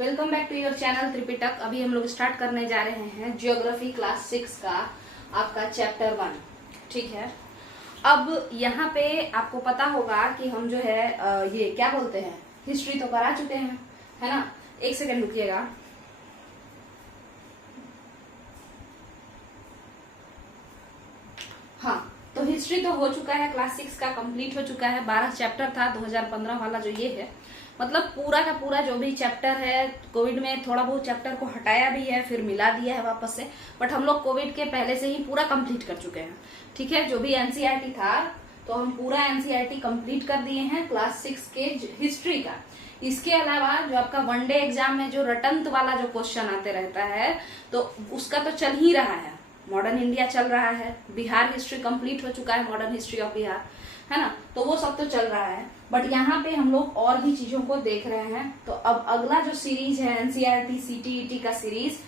Welcome back to your channel Tripitak. अभी हम लोग स्टार्ट करने जा रहे हैं ज्योग्राफी क्लास 6 का आपका चैप्टर 1। ठीक है, अब यहाँ पे आपको पता होगा कि हम जो है ये क्या बोलते हैं, हिस्ट्री तो करा चुके हैं, है ना। एक सेकेंड रुकिएगा। हाँ, तो हिस्ट्री तो हो चुका है, क्लास 6 का कंप्लीट हो चुका है। 12 चैप्टर था 2015 वाला जो ये है, मतलब पूरा का पूरा जो भी चैप्टर है, कोविड में थोड़ा बहुत चैप्टर को हटाया भी है, फिर मिला दिया है वापस से, बट हम लोग कोविड के पहले से ही पूरा कंप्लीट कर चुके हैं। ठीक है, जो भी एनसीईआरटी था तो हम पूरा एनसीईआरटी कंप्लीट कर दिए हैं क्लास 6 के हिस्ट्री का। इसके अलावा जो आपका वनडे एग्जाम में जो रटंत वाला जो क्वेश्चन आते रहता है, तो उसका तो चल ही रहा है। मॉडर्न इंडिया चल रहा है, बिहार हिस्ट्री कंप्लीट हो चुका है, मॉडर्न हिस्ट्री ऑफ बिहार, है ना, तो वो सब तो चल रहा है। बट यहाँ पे हम लोग और भी चीजों को देख रहे हैं। तो अब अगला जो सीरीज है एनसीईआरटी सीटीईटी का सीरीज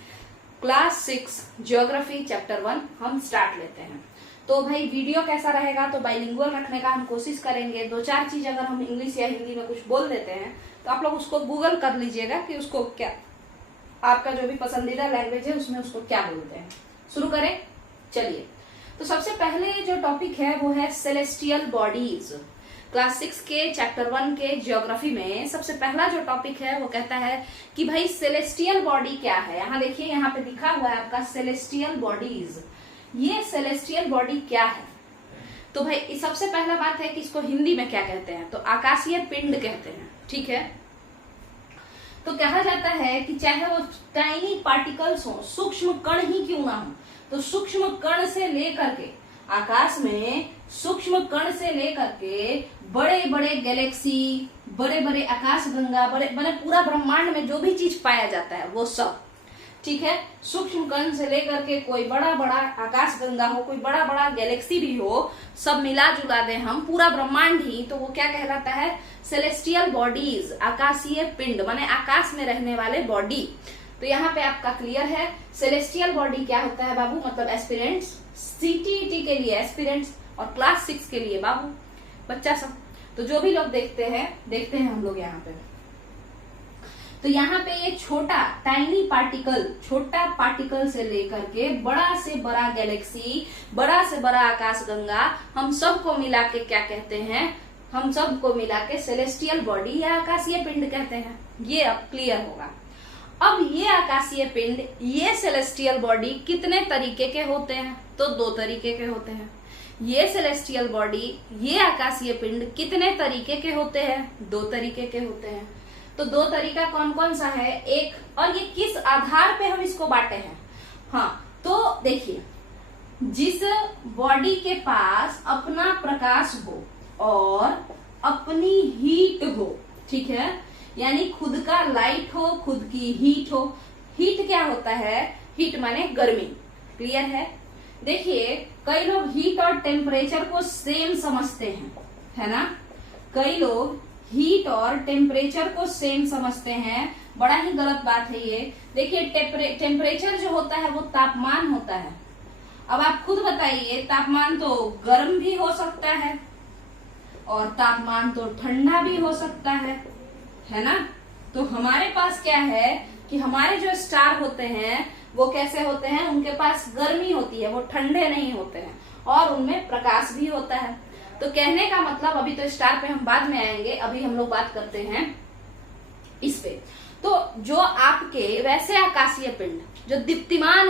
क्लास 6 ज्योग्राफी चैप्टर 1 हम स्टार्ट लेते हैं। तो भाई वीडियो कैसा रहेगा, तो बाइलिंगुअल रखने का हम कोशिश करेंगे। 2-4 चीज अगर हम इंग्लिश या हिंदी में कुछ बोल देते हैं तो आप लोग उसको गूगल कर लीजिएगा कि उसको क्या, आपका जो भी पसंदीदा लैंग्वेज है उसमें उसको क्या बोलते हैं। शुरू करें, चलिए। तो सबसे पहले जो टॉपिक है वो है सेलेस्टियल बॉडीज। क्लास 6 के चैप्टर 1 के ज्योग्राफी में सबसे पहला जो टॉपिक है वो कहता है कि भाई सेलेस्टियल बॉडी क्या है। यहाँ देखिए, यहाँ पे लिखा हुआ है आपका सेलेस्टियल बॉडीज। ये सेलेस्टियल बॉडी क्या है, तो भाई सबसे पहला बात है कि इसको हिंदी में क्या कहते हैं, तो आकाशीय पिंड कहते हैं। ठीक है, तो कहा जाता है कि चाहे वो टाइनी पार्टिकल्स हो, सूक्ष्म कण ही क्यों ना हो, तो सूक्ष्म कण से लेकर के आकाश में, सूक्ष्म कण से लेकर के बड़े बड़े गैलेक्सी, बड़े बड़े आकाश गंगा, बड़े बड़े पूरा ब्रह्मांड में जो भी चीज पाया जाता है वो सब। ठीक है, सूक्ष्म कण से लेकर के कोई बड़ा बड़ा आकाश गंगा हो, कोई बड़ा बड़ा गैलेक्सी भी हो, सब मिला जुला दे हम, पूरा ब्रह्मांड ही, तो वो क्या कहलाता है, सेलेस्टियल बॉडीज, आकाशीय पिंड, माने आकाश में रहने वाले बॉडी। तो यहाँ पे आपका क्लियर है सेलेस्टियल बॉडी क्या होता है बाबू, मतलब एस्पिरेंट्स, सीटीईटी के लिए एस्पिरेंट्स और क्लास 6 के लिए बाबू बच्चा सब। तो जो भी लोग देखते हैं हम लोग यहाँ पे, तो यहाँ पे ये छोटा टाइनी पार्टिकल, छोटा पार्टिकल से लेकर के बड़ा से बड़ा गैलेक्सी, बड़ा से बड़ा आकाश गंगा, हम सबको मिला के क्या कहते हैं, हम सबको मिला के सेलेस्टियल बॉडी या आकाशीय पिंड कहते हैं। ये अब क्लियर होगा। अब ये आकाशीय पिंड, ये सेलेस्टियल बॉडी कितने तरीके के होते हैं, तो 2 तरीके के होते हैं। ये सेलेस्टियल बॉडी, ये आकाशीय पिंड कितने तरीके के होते हैं, 2 तरीके के होते हैं। तो 2 तरीका कौन कौन सा है, एक, और ये किस आधार पे हम इसको बांटे हैं। हाँ, तो देखिए, जिस बॉडी के पास अपना प्रकाश हो और अपनी हीट हो, ठीक है, यानी खुद का लाइट हो, खुद की हीट हो। हीट क्या होता है, हीट माने गर्मी, क्लियर है। देखिए, कई लोग हीट और टेम्परेचर को सेम समझते हैं, है ना। कई लोग हीट और टेम्परेचर को सेम समझते हैं, बड़ा ही गलत बात है ये। देखिए, टेम्परेचर जो होता है वो तापमान होता है। अब आप खुद बताइए, तापमान तो गर्म भी हो सकता है और तापमान तो ठंडा भी हो सकता है ना। तो हमारे पास क्या है कि हमारे जो स्टार होते हैं वो कैसे होते हैं, उनके पास गर्मी होती है, वो ठंडे नहीं होते हैं, और उनमें प्रकाश भी होता है। तो कहने का मतलब, अभी तो स्टार पे हम बाद में आएंगे, अभी हम लोग बात करते हैं इस पे। तो जो आपके वैसे आकाशीय पिंड जो दीप्तिमान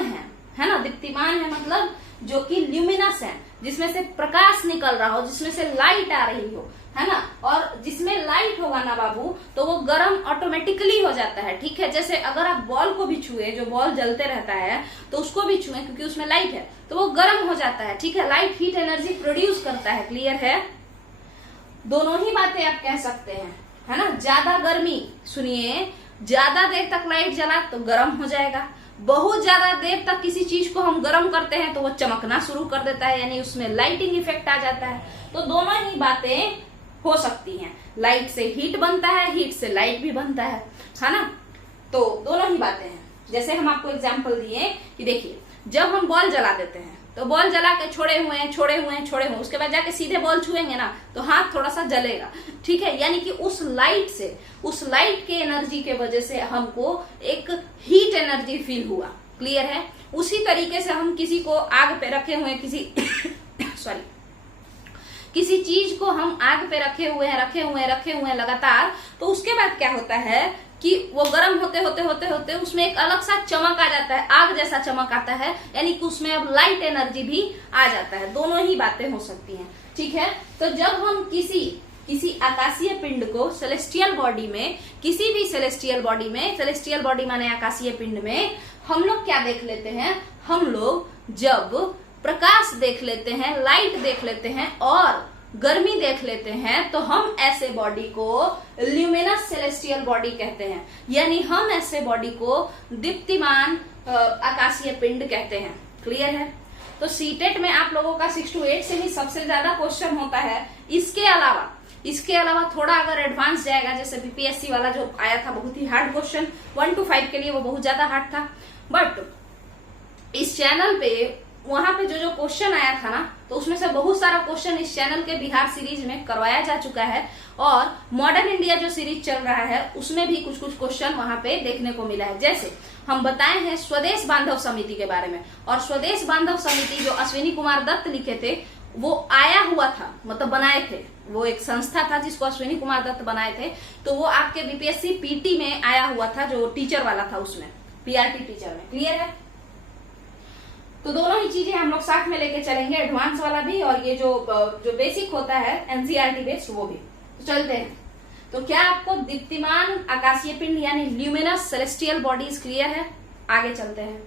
है ना, दीप्तिमान है मतलब जो कि ल्यूमिनस है, जिसमें से प्रकाश निकल रहा हो, जिसमें से लाइट आ रही हो, है ना, और जिसमें लाइट होगा ना बाबू, तो वो गर्म ऑटोमेटिकली हो जाता है। ठीक है, जैसे अगर आप बॉल को भी छुए, जो बॉल जलते रहता है, तो उसको भी छुए क्योंकि उसमें लाइट है, तो वो गर्म हो जाता है। ठीक है, लाइट हीट एनर्जी प्रोड्यूस करता है, क्लियर है। दोनों ही बातें आप कह सकते हैं, है ना। ज्यादा गर्मी, सुनिए, ज्यादा देर तक लाइट जला तो गर्म हो जाएगा, बहुत ज्यादा देर तक किसी चीज को हम गर्म करते हैं तो वो चमकना शुरू कर देता है, यानी उसमें लाइटिंग इफेक्ट आ जाता है। तो दोनों ही बातें हो सकती हैं, लाइट से हीट बनता है, हीट से लाइट भी बनता है ना। तो दोनों ही बातें हैं। जैसे हम आपको एग्जांपल दिए कि देखिए, जब हम बॉल जला देते हैं तो बॉल जला के छोड़े हुए हैं, उसके बाद जाके सीधे बॉल छुएंगे ना तो हाथ थोड़ा सा जलेगा, ठीक है। यानी कि उस लाइट के एनर्जी के वजह से हमको एक हीट एनर्जी फील हुआ, क्लियर है। उसी तरीके से हम किसी को आग पे रखे हुए किसी चीज को हम आग पे रखे हुए हैं लगातार, तो उसके बाद क्या होता है कि वो गर्म होते उसमें एक अलग सा चमक आ जाता है, आग जैसा चमक आता है, यानी कि उसमें अब लाइट एनर्जी भी आ जाता है। दोनों ही बातें हो सकती हैं, ठीक है। तो जब हम किसी आकाशीय पिंड को सेलेस्टियल बॉडी में, किसी भी सेलेस्टियल बॉडी माने आकाशीय पिंड में हम लोग क्या देख लेते हैं, हम लोग जब प्रकाश देख लेते हैं, लाइट देख लेते हैं और गर्मी देख लेते हैं, तो हम ऐसे बॉडी को ल्यूमिनस सेलेस्टियल बॉडी कहते हैं, यानी हम ऐसे बॉडी को दीप्तिमान आकाशीय पिंड कहते हैं, क्लियर है। तो सीटेट में आप लोगों का 6 to 8 से ही सबसे ज्यादा क्वेश्चन होता है। इसके अलावा थोड़ा अगर एडवांस जाएगा, जैसे बीपीएससी वाला जो आया था बहुत ही हार्ड क्वेश्चन 1 to 5 के लिए, वो बहुत ज्यादा हार्ड था। बट इस चैनल पे वहां पे जो क्वेश्चन आया था ना, तो उसमें से बहुत सारा क्वेश्चन इस चैनल के बिहार सीरीज में करवाया जा चुका है, और मॉडर्न इंडिया जो सीरीज चल रहा है उसमें भी कुछ क्वेश्चन वहां पे देखने को मिला है। जैसे हम बताए हैं स्वदेश बांधव समिति के बारे में, और स्वदेश बांधव समिति जो अश्विनी कुमार दत्त लिखे थे, वो आया हुआ था, मतलब बनाए थे, वो एक संस्था था जिसको अश्विनी कुमार दत्त बनाए थे। तो वो आपके बीपीएससी पीटी में आया हुआ था, जो टीचर वाला था, उसमें पीआरटी टीचर में, क्लियर है। तो दोनों ही चीजें हम लोग साथ में लेके चलेंगे, एडवांस वाला भी और ये जो बेसिक होता है एनसीईआरटी बेस्ड वो भी। तो चलते हैं। तो क्या आपको दीप्तिमान आकाशीय पिंड यानी ल्यूमिनस सेलेस्टियल बॉडीज क्लियर है? आगे चलते हैं।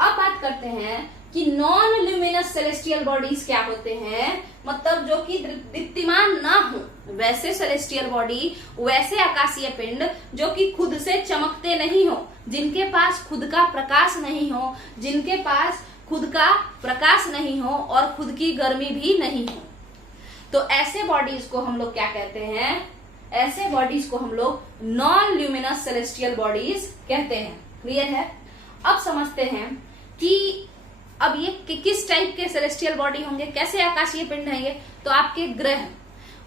अब बात करते हैं कि नॉन ल्यूमिनस सेलेस्टियल बॉडीज क्या होते हैं, मतलब जो कि दीप्तिमान ना हो वैसे सेलेस्टियल बॉडी, वैसे आकाशीय पिंड जो कि खुद से चमकते नहीं हो, जिनके पास खुद का प्रकाश नहीं हो, और खुद की गर्मी भी नहीं हो। तो ऐसे बॉडीज को हम लोग क्या कहते हैं? ऐसे बॉडीज को हम लोग नॉन ल्यूमिनस सेलेस्टियल बॉडीज कहते हैं, क्लियर है। अब समझते हैं कि अब ये किस टाइप के सेलेस्टियल बॉडी होंगे, कैसे आकाशीय पिंड हैं ये। तो आपके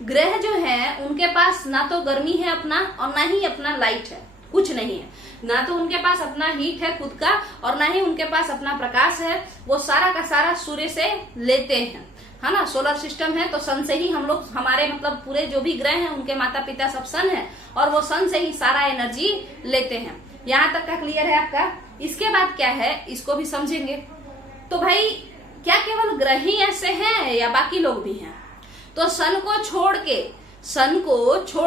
ग्रह जो है उनके पास ना तो गर्मी है अपना, और ना ही अपना लाइट है, कुछ नहीं है। ना तो उनके पास अपना हीट है खुद का, और ना ही उनके पास अपना प्रकाश है। वो सारा का सारा सूर्य से लेते हैं, है ना। सोलर सिस्टम है तो सन से ही हम लोग, हमारे मतलब पूरे जो भी ग्रह हैं उनके माता पिता सब सन है, और वो सन से ही सारा एनर्जी लेते हैं। यहाँ तक का क्लियर है आपका। इसके बाद क्या है, इसको भी समझेंगे। तो भाई क्या केवल ग्रह ही ऐसे हैं या बाकी लोग भी हैं? तो सन को छोड़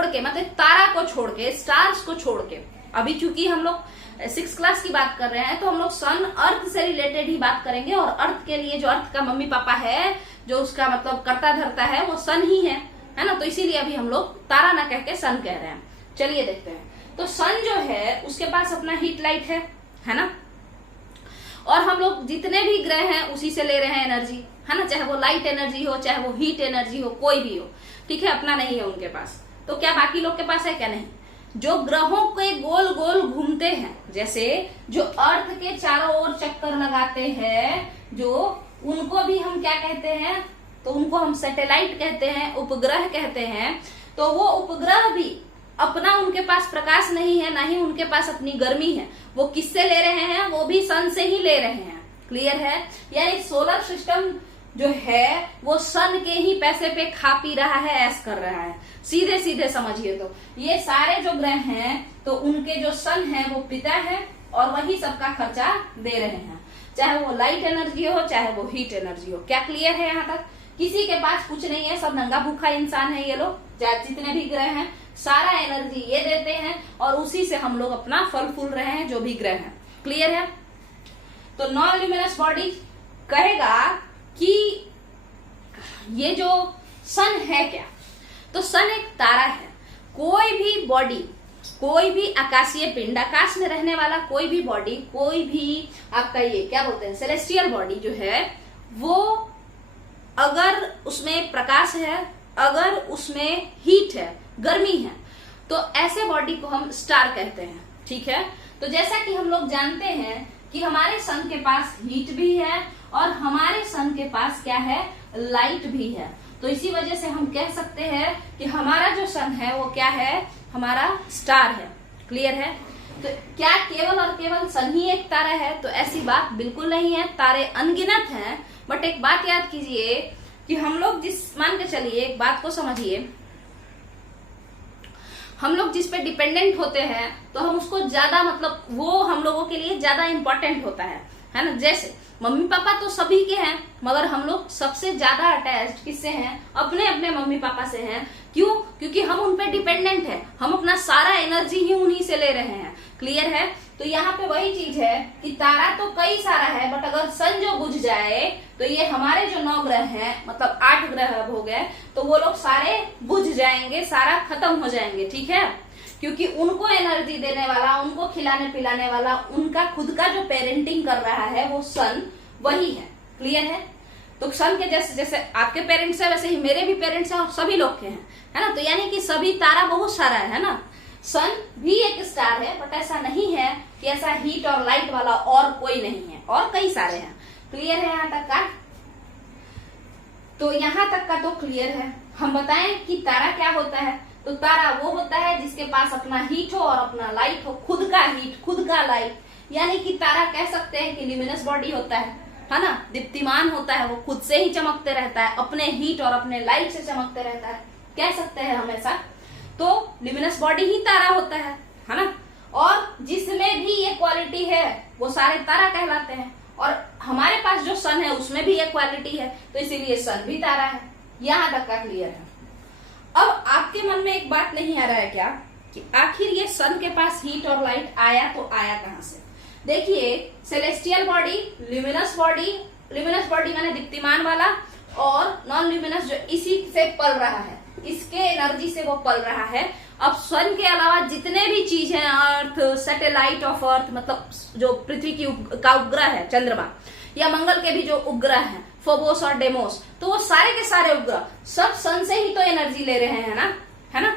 के मतलब तारा को छोड़ के, स्टार्स को छोड़ के, अभी चूंकि हम लोग 6th क्लास की बात कर रहे हैं, तो हम लोग सन अर्थ से रिलेटेड ही बात करेंगे, और अर्थ के लिए जो अर्थ का मम्मी पापा है, जो उसका मतलब करता धरता है, वो सन ही है ना। तो इसीलिए अभी हम लोग तारा ना कह के सन कह रहे हैं। चलिए देखते हैं। तो सन जो है उसके पास अपना हीट लाइट है ना, और हम लोग जितने भी ग्रह हैं उसी से ले रहे हैं एनर्जी, है ना। चाहे वो लाइट एनर्जी हो, चाहे वो हीट एनर्जी हो, कोई भी हो, ठीक है, अपना नहीं है उनके पास। तो क्या बाकी लोग के पास है? क्या नहीं। जो ग्रहों के गोल गोल घूमते हैं, जैसे जो अर्थ के चारों ओर चक्कर लगाते हैं, जो उनको भी हम क्या कहते हैं? तो उनको हम सैटेलाइट कहते हैं, उपग्रह कहते हैं। तो वो उपग्रह भी अपना, उनके पास प्रकाश नहीं है, ना ही उनके पास अपनी गर्मी है। वो किससे ले रहे हैं? वो भी सन से ही ले रहे हैं, क्लियर है। यानी सोलर सिस्टम जो है वो सन के ही पैसे पे खा पी रहा है, ऐस कर रहा है, सीधे सीधे समझिए। तो ये सारे जो ग्रह हैं, तो उनके जो सन है वो पिता है, और वही सबका खर्चा दे रहे हैं, चाहे वो लाइट एनर्जी हो, चाहे वो हीट एनर्जी हो। क्या क्लियर है यहाँ तक? किसी के पास कुछ नहीं है, सब नंगा भूखा इंसान है ये लोग। चाहे जितने भी ग्रह हैं, सारा एनर्जी ये देते हैं, और उसी से हम लोग अपना फल फूल रहे हैं, जो भी ग्रह हैं, क्लियर है। तो नॉन ल्यूमिनस बॉडी कहेगा कि ये जो सन है क्या, तो सन एक तारा है। कोई भी बॉडी, कोई भी आकाशीय पिंड, आकाश में रहने वाला कोई भी बॉडी, कोई भी आपका ये क्या बोलते हैं सेलेस्टियल बॉडी जो है, वो अगर उसमें प्रकाश है, अगर उसमें हीट है, गर्मी है, तो ऐसे बॉडी को हम स्टार कहते हैं, ठीक है। तो जैसा कि हम लोग जानते हैं कि हमारे सन के पास हीट भी है और हमारे सन के पास क्या है, लाइट भी है। तो इसी वजह से हम कह सकते हैं कि हमारा जो सन है वो क्या है, हमारा स्टार है। क्लियर है? तो क्या केवल और केवल सन ही एक तारा है? तो ऐसी बात बिल्कुल नहीं है, तारे अनगिनत हैं। बट एक बात याद कीजिए कि हम लोग मान के चलिए, एक बात को समझिए, हम लोग जिस पे डिपेंडेंट होते हैं तो हम उसको ज्यादा, मतलब वो हम लोगों के लिए ज्यादा इंपॉर्टेंट होता है ना। जैसे मम्मी पापा तो सभी के हैं, मगर हम लोग सबसे ज्यादा अटैच्ड किससे हैं, अपने अपने मम्मी पापा से हैं। क्यों? क्योंकि हम उन पे डिपेंडेंट है, हम अपना सारा एनर्जी ही उन्हीं से ले रहे हैं। क्लियर है? तो यहाँ पे वही चीज है कि तारा तो कई सारा है, बट अगर सन जो बुझ जाए तो ये हमारे जो 9 ग्रह हैं, मतलब 8 ग्रह अब हो गए, तो वो लोग सारे बुझ जाएंगे, सारा खत्म हो जाएंगे। ठीक है? क्योंकि उनको एनर्जी देने वाला, उनको खिलाने पिलाने वाला, उनका खुद का जो पेरेंटिंग कर रहा है वो सन वही है। क्लियर है? तो सन के जैसे जैसे आपके पेरेंट्स है वैसे ही मेरे भी पेरेंट्स हैं और सभी लोग के हैं, है ना। तो यानी कि सभी तारा बहुत सारा है ना। सन भी एक स्टार है, बट ऐसा नहीं है कि ऐसा हीट और लाइट वाला और कोई नहीं है, और कई सारे हैं। क्लियर है यहाँ तक का? तो यहाँ तक का तो क्लियर है। हम बताएं कि तारा क्या होता है। तो तारा वो होता है जिसके पास अपना हीट हो और अपना लाइट हो, खुद का हीट, खुद का लाइट। यानी कि तारा कह सकते हैं कि ल्यूमिनस बॉडी होता है ना, दीप्तिमान होता है, वो खुद से ही चमकते रहता है, अपने हीट और अपने लाइट से चमकते रहता है, कह सकते हैं हमेशा। तो ल्यूमिनस बॉडी ही तारा होता है ना। और जिसमें भी ये क्वालिटी है वो सारे तारा कहलाते हैं। और हमारे पास जो सन है उसमें भी ये क्वालिटी है, तो इसीलिए सन भी तारा है। यहाँ तक का क्लियर है। अब आपके मन में एक बात नहीं आ रहा है क्या कि आखिर ये सन के पास हीट और लाइट आया तो आया कहां से? देखिए, सेलेस्टियल बॉडी, ल्यूमिनस बॉडी माने दीप्तिमान वाला, और नॉन ल्यूमिनस जो इसी से पल रहा है, इसके एनर्जी से वो पल रहा है। अब सन के अलावा जितने भी चीज हैं, अर्थ, सैटेलाइट ऑफ अर्थ, मतलब जो पृथ्वी का उपग्रह है, चंद्रमा, या मंगल के भी जो उपग्रह हैं, फोबोस और डेमोस, तो वो सारे के सारे उपग्रह सब सन से ही तो एनर्जी ले रहे हैं ना, है ना।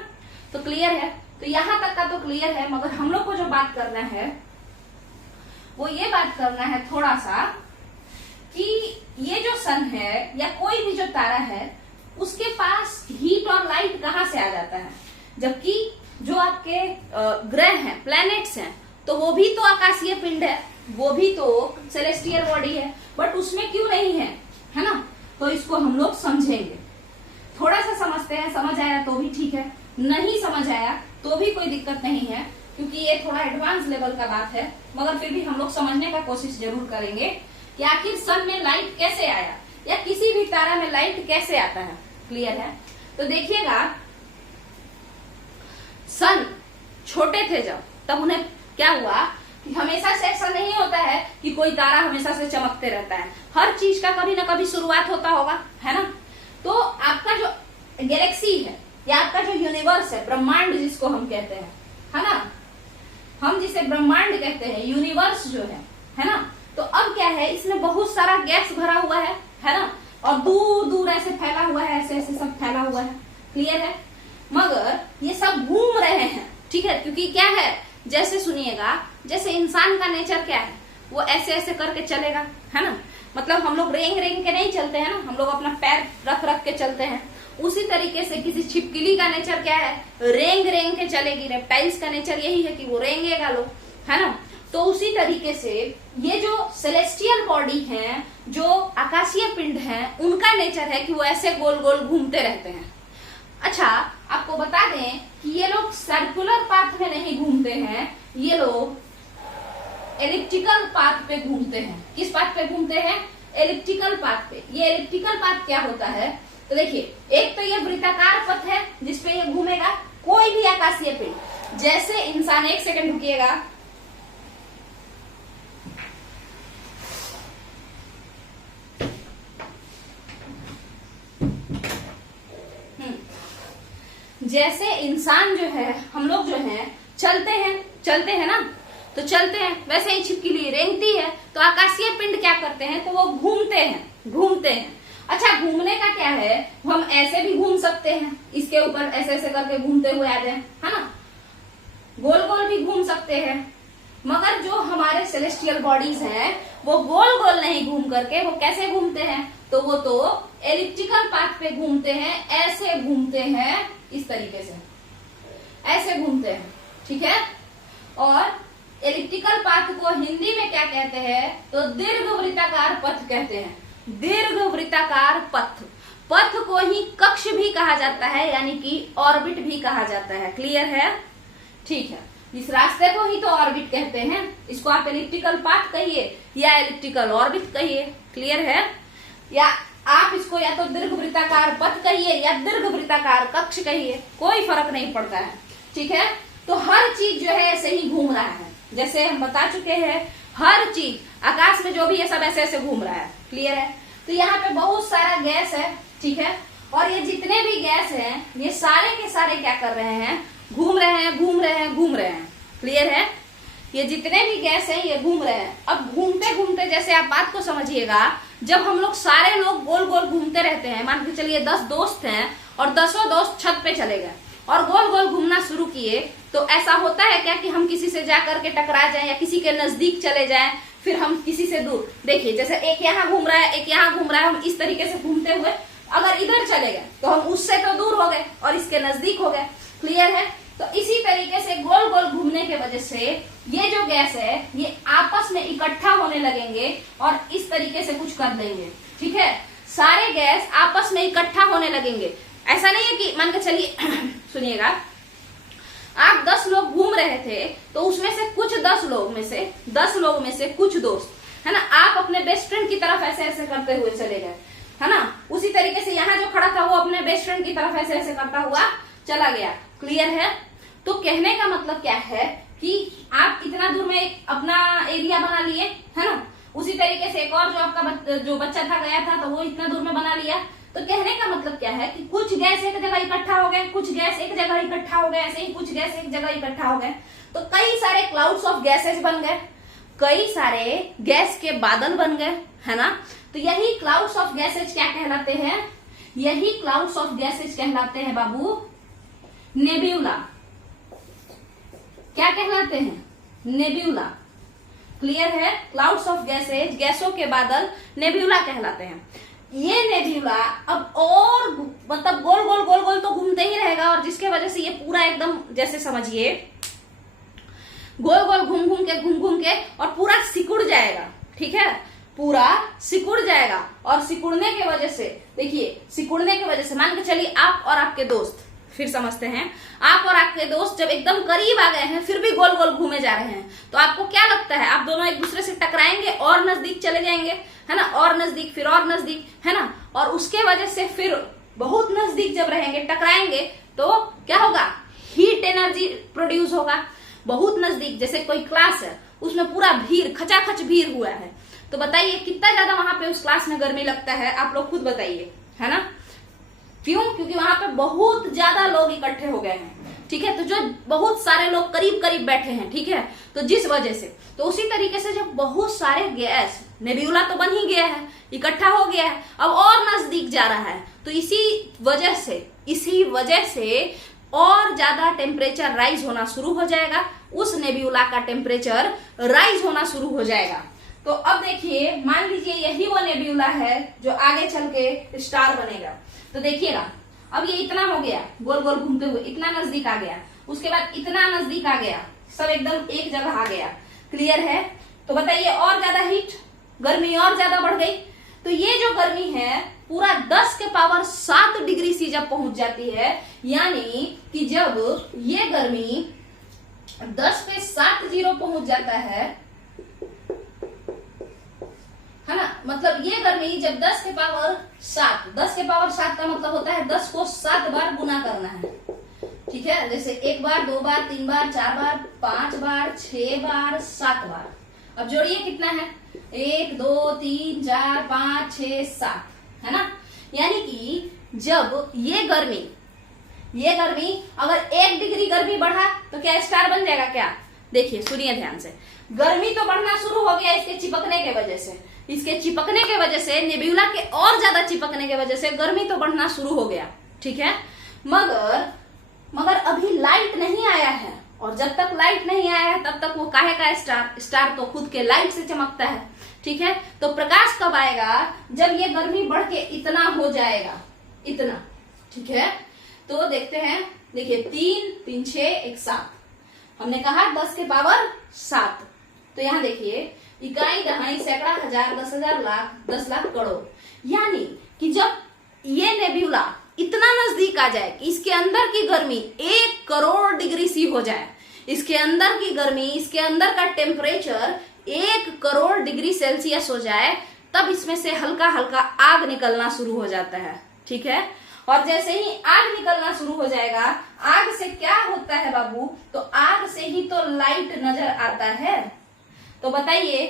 तो क्लियर है? तो यहाँ तक का तो क्लियर है। मगर हम लोग को जो बात करना है वो ये बात करना है थोड़ा सा कि ये जो सन है या कोई भी जो तारा है उसके पास हीट और लाइट कहाँ से आ जाता है, जबकि जो आपके ग्रह हैं, प्लैनेट्स हैं, तो वो भी तो आकाशीय पिंड है, वो भी तो सेलेस्टियल बॉडी है, बट उसमें क्यों नहीं है ना। तो इसको हम लोग समझेंगे, थोड़ा सा समझते हैं। समझ आया तो भी ठीक है, नहीं समझ आया तो भी कोई दिक्कत नहीं है, क्योंकि ये थोड़ा एडवांस लेवल का बात है। मगर फिर भी हम लोग समझने का कोशिश जरूर करेंगे कि आखिर सन में लाइट कैसे आया, या किसी भी तारा में लाइट कैसे आता है। क्लियर है? तो देखिएगा, सन छोटे थे जब, तब उन्हें क्या हुआ कि हमेशा से ऐसा नहीं होता है कि कोई तारा हमेशा से चमकते रहता है। हर चीज का कभी ना कभी शुरुआत होता होगा, है ना। तो आपका जो गैलेक्सी है या आपका जो यूनिवर्स है, ब्रह्मांड जिसको हम कहते हैं, है ना, हम जिसे ब्रह्मांड कहते हैं, यूनिवर्स जो है ना। तो अब क्या है, इसमें बहुत सारा गैस भरा हुआ है ना, और दूर दूर ऐसे फैला हुआ है, ऐसे ऐसे सब फैला हुआ है। क्लियर है? मगर ये सब घूम रहे हैं, ठीक है, क्योंकि क्या है, जैसे सुनिएगा, जैसे इंसान का नेचर क्या है, वो ऐसे ऐसे करके चलेगा, है ना। मतलब हम लोग रेंग रेंग के नहीं चलते हैं ना, हम लोग अपना पैर रख रख के चलते हैं। उसी तरीके से किसी छिपकली का नेचर क्या है, रेंग रेंग के चलेगी। रेप्टाइल्स का नेचर यही है कि वो रेंगेगा लोग, है ना। तो उसी तरीके से ये जो सेलेस्टियल बॉडी हैं, जो आकाशीय पिंड हैं, उनका नेचर है कि वो ऐसे गोल गोल घूमते रहते हैं। अच्छा, आपको बता दें कि ये लोग सर्कुलर पाथ में नहीं घूमते हैं, ये लोग एलिप्टिकल पाथ पे घूमते हैं। किस पाथ पे घूमते हैं? एलिप्टिकल पाथ पे। ये एलिप्टिकल पाथ क्या होता है? तो देखिए, एक तो ये वृत्ताकार पथ है जिसपे ये घूमेगा कोई भी आकाशीय पिंड। जैसे इंसान, एक सेकंड रुकिएगा, जैसे इंसान जो है, हम लोग जो है चलते हैं ना, तो चलते हैं, वैसे ही छिपकली रेंगती है। तो आकाशीय पिंड क्या करते हैं, तो वो घूमते हैं। अच्छा, घूमने का क्या है, हम ऐसे भी घूम सकते हैं, इसके ऊपर ऐसे ऐसे करके घूमते हुए आ जाए, है ना, गोल गोल भी घूम सकते हैं। मगर जो हमारे सेलेस्टियल बॉडीज हैं वो गोल गोल नहीं घूम करके वो कैसे घूमते हैं, तो वो तो एलिप्टिकल पाथ पे घूमते हैं, ऐसे घूमते हैं, इस तरीके से ऐसे घूमते हैं, ठीक है। और एलिप्टिकल पाथ को हिंदी में क्या कहते हैं, तो दीर्घवृत्ताकार पथ कहते हैं, दीर्घवृत्ताकार पथ। पथ को ही कक्ष भी कहा जाता है, यानी कि ऑर्बिट भी कहा जाता है। क्लियर है, ठीक है। इस रास्ते को ही तो ऑर्बिट कहते हैं, इसको आप एलिप्टिकल पाथ कहिए या एलिप्टिकल ऑर्बिट कहिए। क्लियर है, या आप इसको या तो दीर्घवृत्ताकार पथ कहिए या दीर्घवृत्ताकार कक्ष कहिए, कोई फर्क नहीं पड़ता है, ठीक है। तो हर चीज जो है ऐसे ही घूम रहा है, जैसे हम बता चुके हैं, हर चीज आकाश में जो भी है सब ऐसे ऐसे घूम रहा है। क्लियर है। तो यहाँ पे बहुत सारा गैस है, ठीक है, और ये जितने भी गैस हैं ये सारे के सारे क्या कर रहे हैं, घूम रहे हैं, घूम रहे हैं, घूम रहे हैं। क्लियर है, ये जितने भी गैस हैं ये घूम रहे हैं। अब घूमते घूमते, जैसे आप बात को समझिएगा, जब हम लोग सारे लोग गोल गोल घूमते रहते हैं, मान के चलिए 10 दोस्त हैं और 10 दोस्त छत पे चले गए और गोल गोल घूमना शुरू किए, तो ऐसा होता है क्या कि हम किसी से जाकर के टकरा जाएं या किसी के नजदीक चले जाएं, फिर हम किसी से दूर। देखिए जैसे एक यहाँ घूम रहा है, एक यहाँ घूम रहा है, हम इस तरीके से घूमते हुए अगर इधर चले गए तो हम उससे तो दूर हो गए और इसके नजदीक हो गए। क्लियर है। तो इसी तरीके से गोल गोल घूमने के वजह से ये जो गैस है ये आपस में इकट्ठा होने लगेंगे और इस तरीके से कुछ कर देंगे, ठीक है। सारे गैस आपस में इकट्ठा होने लगेंगे। ऐसा नहीं है कि मान के चलिए सुनिएगा, आप 10 लोग घूम रहे थे तो उसमें से कुछ 10 लोग में से कुछ दोस्त है ना, आप अपने बेस्ट फ्रेंड की तरफ ऐसे ऐसे करते हुए चले गए, है ना। उसी तरीके से यहाँ जो खड़ा था वो अपने बेस्ट फ्रेंड की तरफ ऐसे ऐसे करता हुआ चला गया। क्लियर है। तो कहने का मतलब क्या है कि आप इतना दूर में अपना एरिया बना लिए, है ना। उसी तरीके से एक और जो आपका जो बच्चा था गया था तो वो इतना दूर में बना लिया। तो कहने का मतलब क्या है कि कुछ गैस एक जगह इकट्ठा हो गए, कुछ गैस एक जगह इकट्ठा हो गए, ऐसे ही कुछ गैस एक जगह इकट्ठा हो गए, तो कई सारे क्लाउड्स ऑफ गैसेज बन गए, कई सारे गैस के बादल बन गए, है ना। तो यही क्लाउड्स ऑफ गैसेज क्या कहलाते हैं, यही क्लाउड्स ऑफ गैसेज कहलाते हैं बाबू नेब्यूला। क्या कहलाते हैं, नेब्यूला। क्लियर है। क्लाउड्स ऑफ गैसेज, गैसों के बादल, नेब्यूला कहलाते हैं। ये नेब्यूला अब और मतलब गोल गोल गोल गोल तो घूमते ही रहेगा, और जिसके वजह से ये पूरा एकदम जैसे समझिए गोल गोल घूम घूम के और पूरा सिकुड़ जाएगा, ठीक है, पूरा सिकुड़ जाएगा। और सिकुड़ने के वजह से, देखिए सिकुड़ने की वजह से मान के चलिए आप और आपके दोस्त, फिर समझते हैं, आप और आपके दोस्त जब एकदम करीब आ गए हैं फिर भी गोल गोल घूमे जा रहे हैं, तो आपको क्या लगता है, आप दोनों एक दूसरे से टकराएंगे और नजदीक चले जाएंगे, है ना, और नजदीक, फिर और नजदीक, है ना। और उसके वजह से फिर बहुत नजदीक जब रहेंगे, टकराएंगे, तो क्या होगा, हीट एनर्जी प्रोड्यूस होगा। बहुत नजदीक, जैसे कोई क्लास है उसमें पूरा भीड़, खचाखच भीड़ हुआ है, तो बताइए कितना ज्यादा वहां पे उस क्लास में गर्मी लगता है, आप लोग खुद बताइए, है ना। क्यों, क्योंकि वहां पे बहुत ज्यादा लोग इकट्ठे हो गए हैं, ठीक है। तो जो बहुत सारे लोग करीब करीब बैठे हैं, ठीक है, तो जिस वजह से, तो उसी तरीके से जब बहुत सारे गैस, नेब्यूला तो बन ही गया है, इकट्ठा हो गया है, अब और नजदीक जा रहा है, तो इसी वजह से और ज्यादा टेम्परेचर राइज होना शुरू हो जाएगा, उस नेब्यूला का टेम्परेचर राइज होना शुरू हो जाएगा। तो अब देखिए, मान लीजिए यही वो नेब्यूला है जो आगे चल के स्टार बनेगा। तो देखिएगा, अब ये इतना हो गया, गोल गोल घूमते हुए इतना नजदीक आ गया, उसके बाद इतना नजदीक आ गया, सब एकदम एक जगह आ गया। क्लियर है। तो बताइए और ज्यादा हीट, गर्मी और ज्यादा बढ़ गई। तो ये जो गर्मी है पूरा 10 के पावर 7 डिग्री सी जब पहुंच जाती है, यानी कि जब ये गर्मी 10 पे 7 जीरो पहुंच जाता है ना, मतलब ये गर्मी जब 10 के पावर 7 का मतलब होता है 10 को 7 बार गुना करना है, ठीक है। जैसे 1 बार, 2 बार, 3 बार, 4 बार, 5 बार, 6 बार, 7 बार। अब जोड़िए कितना है, 1 2 3 4 5 6 7, है ना। यानी कि जब ये गर्मी अगर 1 डिग्री गर्मी बढ़ा तो क्या स्टार बन जाएगा क्या। देखिए सुनिए ध्यान से, गर्मी तो बढ़ना शुरू हो गया इसके चिपकने के वजह से, नेब्यूला के और ज्यादा चिपकने के वजह से गर्मी तो बढ़ना शुरू हो गया, ठीक है। मगर अभी लाइट नहीं आया है, और जब तक लाइट नहीं आया है तब तक वो काहे का स्टार, स्टार तो खुद के लाइट से चमकता है। ठीक है, तो प्रकाश कब आएगा? जब ये गर्मी बढ़ के इतना हो जाएगा, इतना। ठीक है, तो देखते हैं, देखिए 3 3 6 1 7, हमने कहा 10 के पावर 7। तो यहाँ देखिए इकाई, दहाई, सैकड़ा, हजार, 10,000, लाख, 10 लाख, करोड़। यानी कि जब ये नेब्यूला इतना नजदीक आ जाए कि इसके अंदर की गर्मी 1 करोड़ डिग्री सी हो जाए, इसके अंदर की गर्मी, इसके अंदर का टेम्परेचर 1 करोड़ डिग्री सेल्सियस हो जाए, तब इसमें से हल्का हल्का आग निकलना शुरू हो जाता है। ठीक है, और जैसे ही आग निकलना शुरू हो जाएगा, आग से क्या होता है बाबू? तो आग से ही तो लाइट नजर आता है। तो बताइए,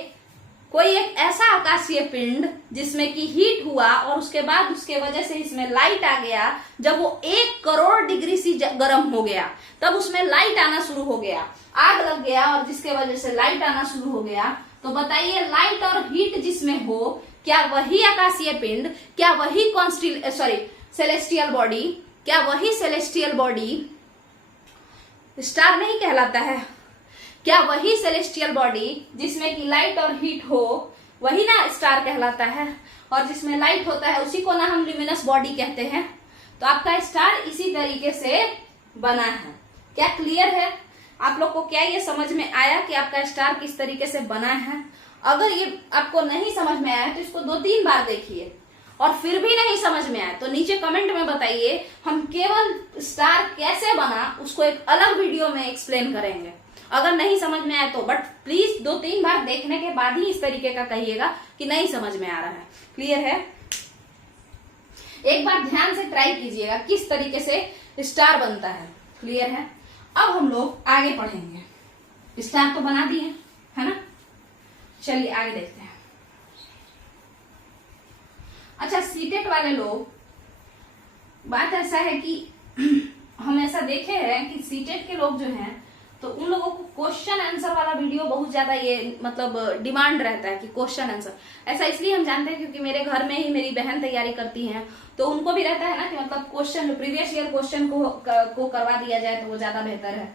कोई एक ऐसा आकाशीय पिंड जिसमें कि हीट हुआ और उसके बाद उसके वजह से इसमें लाइट आ गया, जब वो 1 करोड़ डिग्री सी गर्म हो गया, तब उसमें लाइट आना शुरू हो गया, आग लग गया और जिसके वजह से लाइट आना शुरू हो गया। तो बताइए, लाइट और हीट जिसमें हो, क्या वही आकाशीय पिंड, क्या वही सेलेस्टियल बॉडी, क्या वही सेलेस्टियल बॉडी स्टार नहीं कहलाता है? क्या वही सेलेस्टियल बॉडी जिसमें कि लाइट और हीट हो, वही ना स्टार कहलाता है? और जिसमें लाइट होता है उसी को ना हम ल्यूमिनस बॉडी कहते हैं। तो आपका स्टार इसी तरीके से बना है। क्या क्लियर है? आप लोग को क्या ये समझ में आया कि आपका स्टार किस तरीके से बना है? अगर ये आपको नहीं समझ में आया तो इसको 2-3 बार देखिए, और फिर भी नहीं समझ में आया तो नीचे कमेंट में बताइए, हम केवल स्टार कैसे बना उसको एक अलग वीडियो में एक्सप्लेन करेंगे। अगर नहीं समझ में आया तो बट प्लीज 2-3 बार देखने के बाद ही इस तरीके का कहिएगा कि नहीं समझ में आ रहा है। क्लियर है? एक बार ध्यान से ट्राई कीजिएगा किस तरीके से स्टार बनता है। क्लियर है? अब हम लोग आगे पढ़ेंगे। स्टार तो बना दिए है ना, चलिए आगे देखते हैं। अच्छा, सीटेट वाले लोग, बात ऐसा है कि हम ऐसा देखे हैं कि सीटेट के लोग जो हैं तो उन लोगों को क्वेश्चन आंसर वाला वीडियो बहुत ज्यादा ये मतलब डिमांड रहता है कि क्वेश्चन आंसर। ऐसा इसलिए हम जानते हैं क्योंकि मेरे घर में ही मेरी बहन तैयारी करती हैं, तो उनको भी रहता है ना कि मतलब क्वेश्चन, प्रीवियस ईयर क्वेश्चन को करवा दिया जाए तो वो ज्यादा बेहतर है।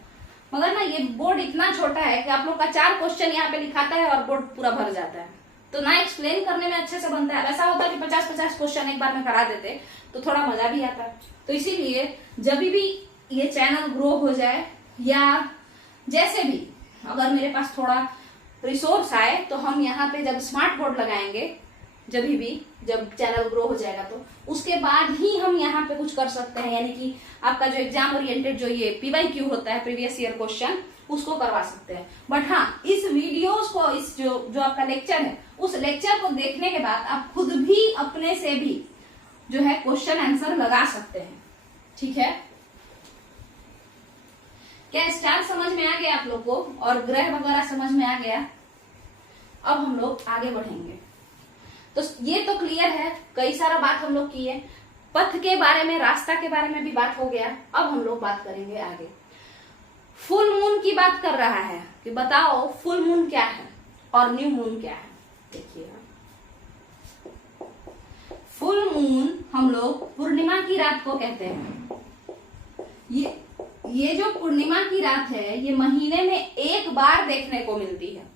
मगर ना ये बोर्ड इतना छोटा है कि आप लोग का 4 क्वेश्चन यहाँ पे लिखाता है और बोर्ड पूरा भर जाता है, तो ना एक्सप्लेन करने में अच्छे से बनता है। वैसा होता है कि 50-50 क्वेश्चन एक बार में करा देते तो थोड़ा मजा भी आता है। तो इसीलिए जब भी ये चैनल ग्रो हो जाए या जैसे भी अगर मेरे पास थोड़ा रिसोर्स आए तो हम यहाँ पे जब स्मार्ट बोर्ड लगाएंगे, जब चैनल ग्रो हो जाएगा तो उसके बाद ही हम यहाँ पे कुछ कर सकते हैं। यानी कि आपका जो एग्जाम ओरिएंटेड जो ये PYQ होता है, प्रीवियस ईयर क्वेश्चन, उसको करवा सकते हैं। बट हाँ, इस वीडियोस को, इस जो आपका लेक्चर है, उस लेक्चर को देखने के बाद आप खुद भी अपने से भी जो है क्वेश्चन आंसर लगा सकते हैं। ठीक है? क्या स्टार समझ में आ गया आप लोग को और ग्रह वगैरह समझ में आ गया? अब हम लोग आगे बढ़ेंगे। तो ये तो क्लियर है, कई सारा बात हम लोग किए, पथ के बारे में, रास्ता के बारे में भी बात हो गया। अब हम लोग बात करेंगे आगे। फुल मून की बात कर रहा है कि बताओ फुल मून क्या है और न्यू मून क्या है। देखिए, फुल मून हम लोग पूर्णिमा की रात को कहते हैं। ये जो पूर्णिमा की रात है ये महीने में एक बार देखने को मिलती है।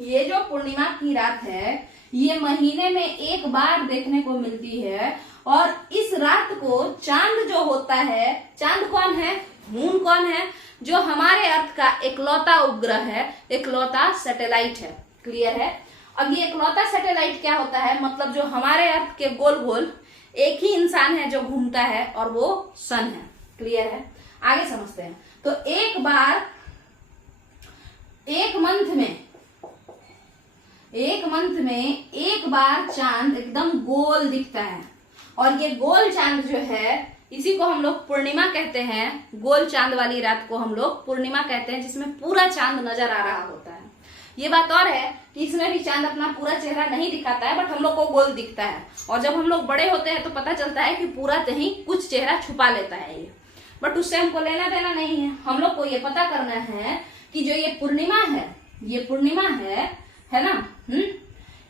ये जो पूर्णिमा की रात है ये महीने में एक बार देखने को मिलती है। और इस रात को चांद जो होता है, चांद कौन है, मून कौन है, जो हमारे अर्थ का इकलौता उपग्रह है, इकलौता सैटेलाइट है। क्लियर है? अब ये इकलौता सैटेलाइट क्या होता है, मतलब जो हमारे अर्थ के गोल गोल एक ही इंसान है जो घूमता है और वो सन है। क्लियर है? आगे समझते हैं। तो एक बार एक मंथ में एक बार चांद एकदम गोल दिखता है, और ये गोल चांद जो है इसी को हम लोग पूर्णिमा कहते हैं। गोल चांद वाली रात को हम लोग पूर्णिमा कहते हैं, जिसमें पूरा चांद नजर आ रहा होता है। ये बात और है कि इसमें भी चांद अपना पूरा चेहरा नहीं दिखाता है, बट हम लोग को गोल दिखता है। और जब हम लोग बड़े होते हैं तो पता चलता है कि पूरा कहीं कुछ चेहरा छुपा लेता है ये, बट उससे हमको लेना देना नहीं है। हम लोग को ये पता करना है कि जो ये पूर्णिमा है ना,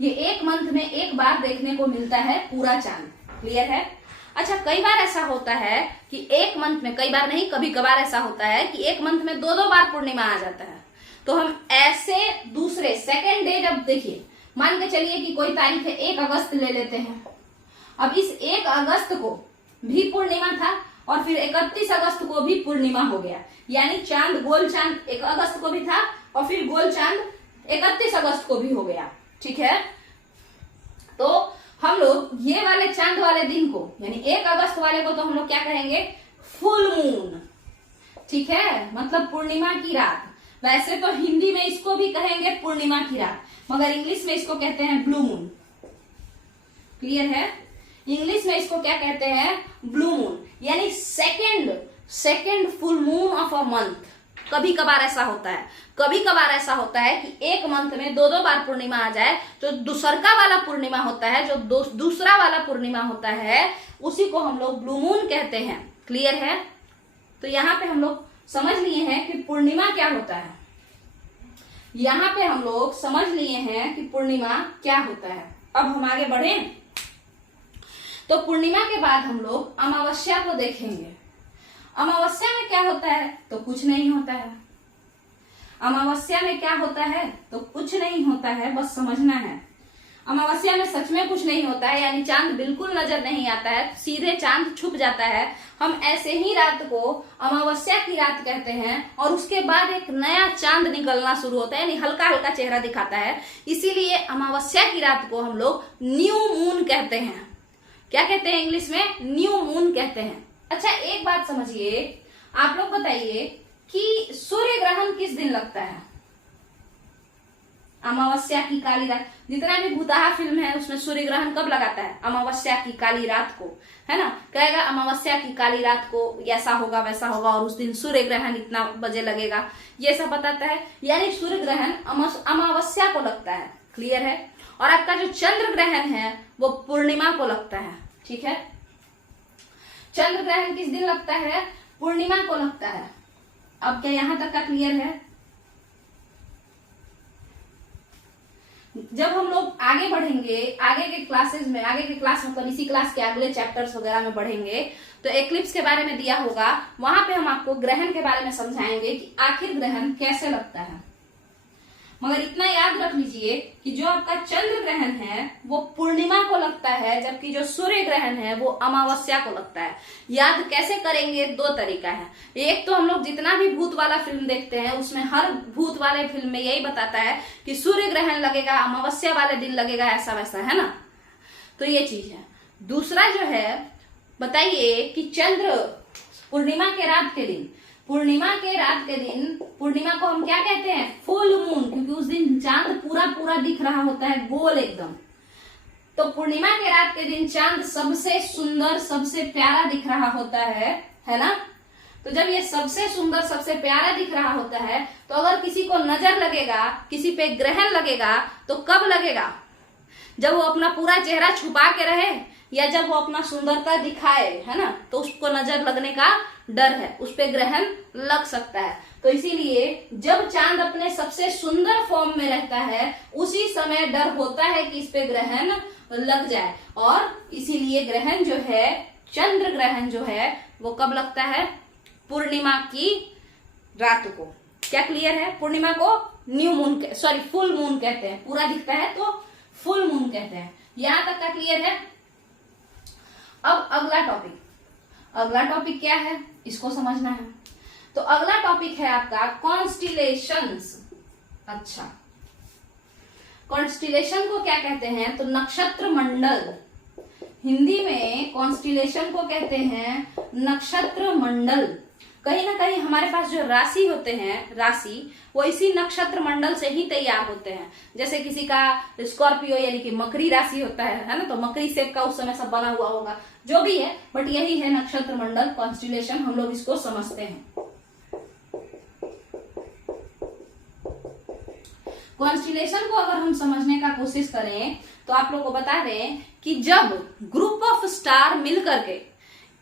ये एक मंथ में एक बार देखने को मिलता है पूरा चांद। क्लियर है? अच्छा, कई बार ऐसा होता है कि एक मंथ में, कई बार नहीं कभी कभार ऐसा होता है कि एक मंथ में 2-2 बार पूर्णिमा आ जाता है। तो हम ऐसे दूसरे सेकेंड डे, जब देखिए मान के चलिए कि कोई तारीख है 1 अगस्त ले लेते हैं। अब इस 1 अगस्त को भी पूर्णिमा था और फिर 31 अगस्त को भी पूर्णिमा हो गया, यानी चांद, गोल चांद 1 अगस्त को भी था और फिर गोल चांद 31 अगस्त को भी हो गया। ठीक है, तो हम लोग ये वाले चांद वाले दिन को, यानी 1 अगस्त वाले को तो हम लोग क्या कहेंगे, फुल मून। ठीक है, मतलब पूर्णिमा की रात। वैसे तो हिंदी में इसको भी कहेंगे पूर्णिमा की रात, मगर इंग्लिश में इसको कहते हैं ब्लू मून। क्लियर है, इंग्लिश में इसको क्या कहते हैं, ब्लू मून, यानी second full moon of a month. कभी कभार ऐसा होता है, कभी कभार ऐसा होता है कि एक मंथ में 2-2 बार पूर्णिमा आ जाए। जो दूसरका वाला पूर्णिमा होता है, जो दूसरा वाला पूर्णिमा होता है, उसी को हम लोग ब्लू मून कहते हैं। क्लियर है, तो यहाँ पे हम लोग समझ लिए हैं कि पूर्णिमा क्या होता है। यहाँ पे हम लोग समझ लिए हैं कि पूर्णिमा क्या होता है। अब हम आगे बढ़े तो पूर्णिमा के बाद हम लोग अमावस्या को देखेंगे। अमावस्या में क्या होता है, तो कुछ नहीं होता है। अमावस्या में क्या होता है, तो कुछ नहीं होता है, बस समझना है। अमावस्या में सच में कुछ नहीं होता है, यानी चांद बिल्कुल नजर नहीं आता है, सीधे चांद छुप जाता है। हम ऐसे ही रात को अमावस्या की रात कहते हैं और उसके बाद एक नया चांद निकलना शुरू होता है, यानी हल्का हल्का चेहरा दिखाता है। इसीलिए अमावस्या की रात को हम लोग न्यू मून कहते हैं। क्या कहते हैं इंग्लिश में, न्यू मून कहते हैं। अच्छा, एक बात समझिए, आप लोग बताइए कि सूर्य ग्रहण किस दिन लगता है। अमावस्या की काली रात। जितना भी भूताहा फिल्म है उसमें सूर्य ग्रहण कब लगाता है, अमावस्या की काली रात को, है ना। कहेगा अमावस्या की काली रात को ऐसा होगा वैसा होगा और उस दिन सूर्य ग्रहण इतना बजे लगेगा, ये सब बताता है। यानी सूर्य ग्रहण अमावस्या को लगता है। क्लियर है, और आपका जो चंद्र ग्रहण है वो पूर्णिमा को लगता है। ठीक है, चंद्र ग्रहण किस दिन लगता है, पूर्णिमा को लगता है। अब क्या यहां तक का क्लियर है। जब हम लोग आगे बढ़ेंगे, आगे के क्लास मतलब इसी क्लास के अगले चैप्टर्स वगैरह में बढ़ेंगे, तो एक्लिप्स के बारे में दिया होगा, वहां पे हम आपको ग्रहण के बारे में समझाएंगे कि आखिर ग्रहण कैसे लगता है। मगर इतना याद रख लीजिए कि जो आपका चंद्र ग्रहण है वो पूर्णिमा को लगता है, जबकि जो सूर्य ग्रहण है वो अमावस्या को लगता है। याद कैसे करेंगे, 2 तरीका है। एक तो हम लोग जितना भी भूत वाला फिल्म देखते हैं उसमें हर भूत वाले फिल्म में यही बताता है कि सूर्य ग्रहण लगेगा, अमावस्या वाले दिन लगेगा, ऐसा वैसा, है ना। तो ये चीज है। दूसरा जो है, बताइए कि चंद्र पूर्णिमा के रात के दिन, पूर्णिमा को हम क्या कहते हैं, फुल मून, क्योंकि उस दिन चांद पूरा पूरा दिख रहा होता है, गोल एकदम। तो पूर्णिमा के रात के दिन चांद सबसे सुंदर, सबसे प्यारा दिख रहा होता है ना। तो जब ये सबसे सुंदर, सबसे प्यारा दिख रहा होता है, तो अगर किसी को नजर लगेगा, किसी पे ग्रहण लगेगा, तो कब लगेगा, जब वो अपना पूरा चेहरा छुपा के रहे या जब वो अपना सुंदरता दिखाए, है ना, तो उसको नजर लगने का डर है, उस पे ग्रहण लग सकता है। तो इसीलिए जब चांद अपने सबसे सुंदर फॉर्म में रहता है उसी समय डर होता है कि इस पे ग्रहण लग जाए। और इसीलिए ग्रहण जो है, चंद्र ग्रहण जो है वो कब लगता है, पूर्णिमा की रात को। क्या क्लियर है, पूर्णिमा को न्यू मून फुल मून कहते हैं, पूरा दिखता है तो फुल मून कहते हैं। यहां तक का क्लियर है। अब अगला टॉपिक क्या है, इसको समझना है। तो अगला टॉपिक है आपका कॉन्स्टिलेशंस। अच्छा, कॉन्स्टिलेशन को क्या कहते हैं, तो नक्षत्र मंडल। हिंदी में कॉन्स्टिलेशन को कहते हैं नक्षत्र मंडल। कहीं ना कहीं हमारे पास जो राशि होते हैं, राशि वो इसी नक्षत्र मंडल से ही तैयार होते हैं। जैसे किसी का स्कॉर्पियो यानी कि मकरी राशि होता है ना, तो मकरी शेप का उस समय सब बना हुआ होगा, जो भी है, बट यही है नक्षत्र मंडल, कॉन्स्टिलेशन, हम लोग इसको समझते हैं। कॉन्स्टिलेशन को अगर हम समझने का कोशिश करें तो आप लोग को बता दें कि जब ग्रुप ऑफ स्टार मिल करके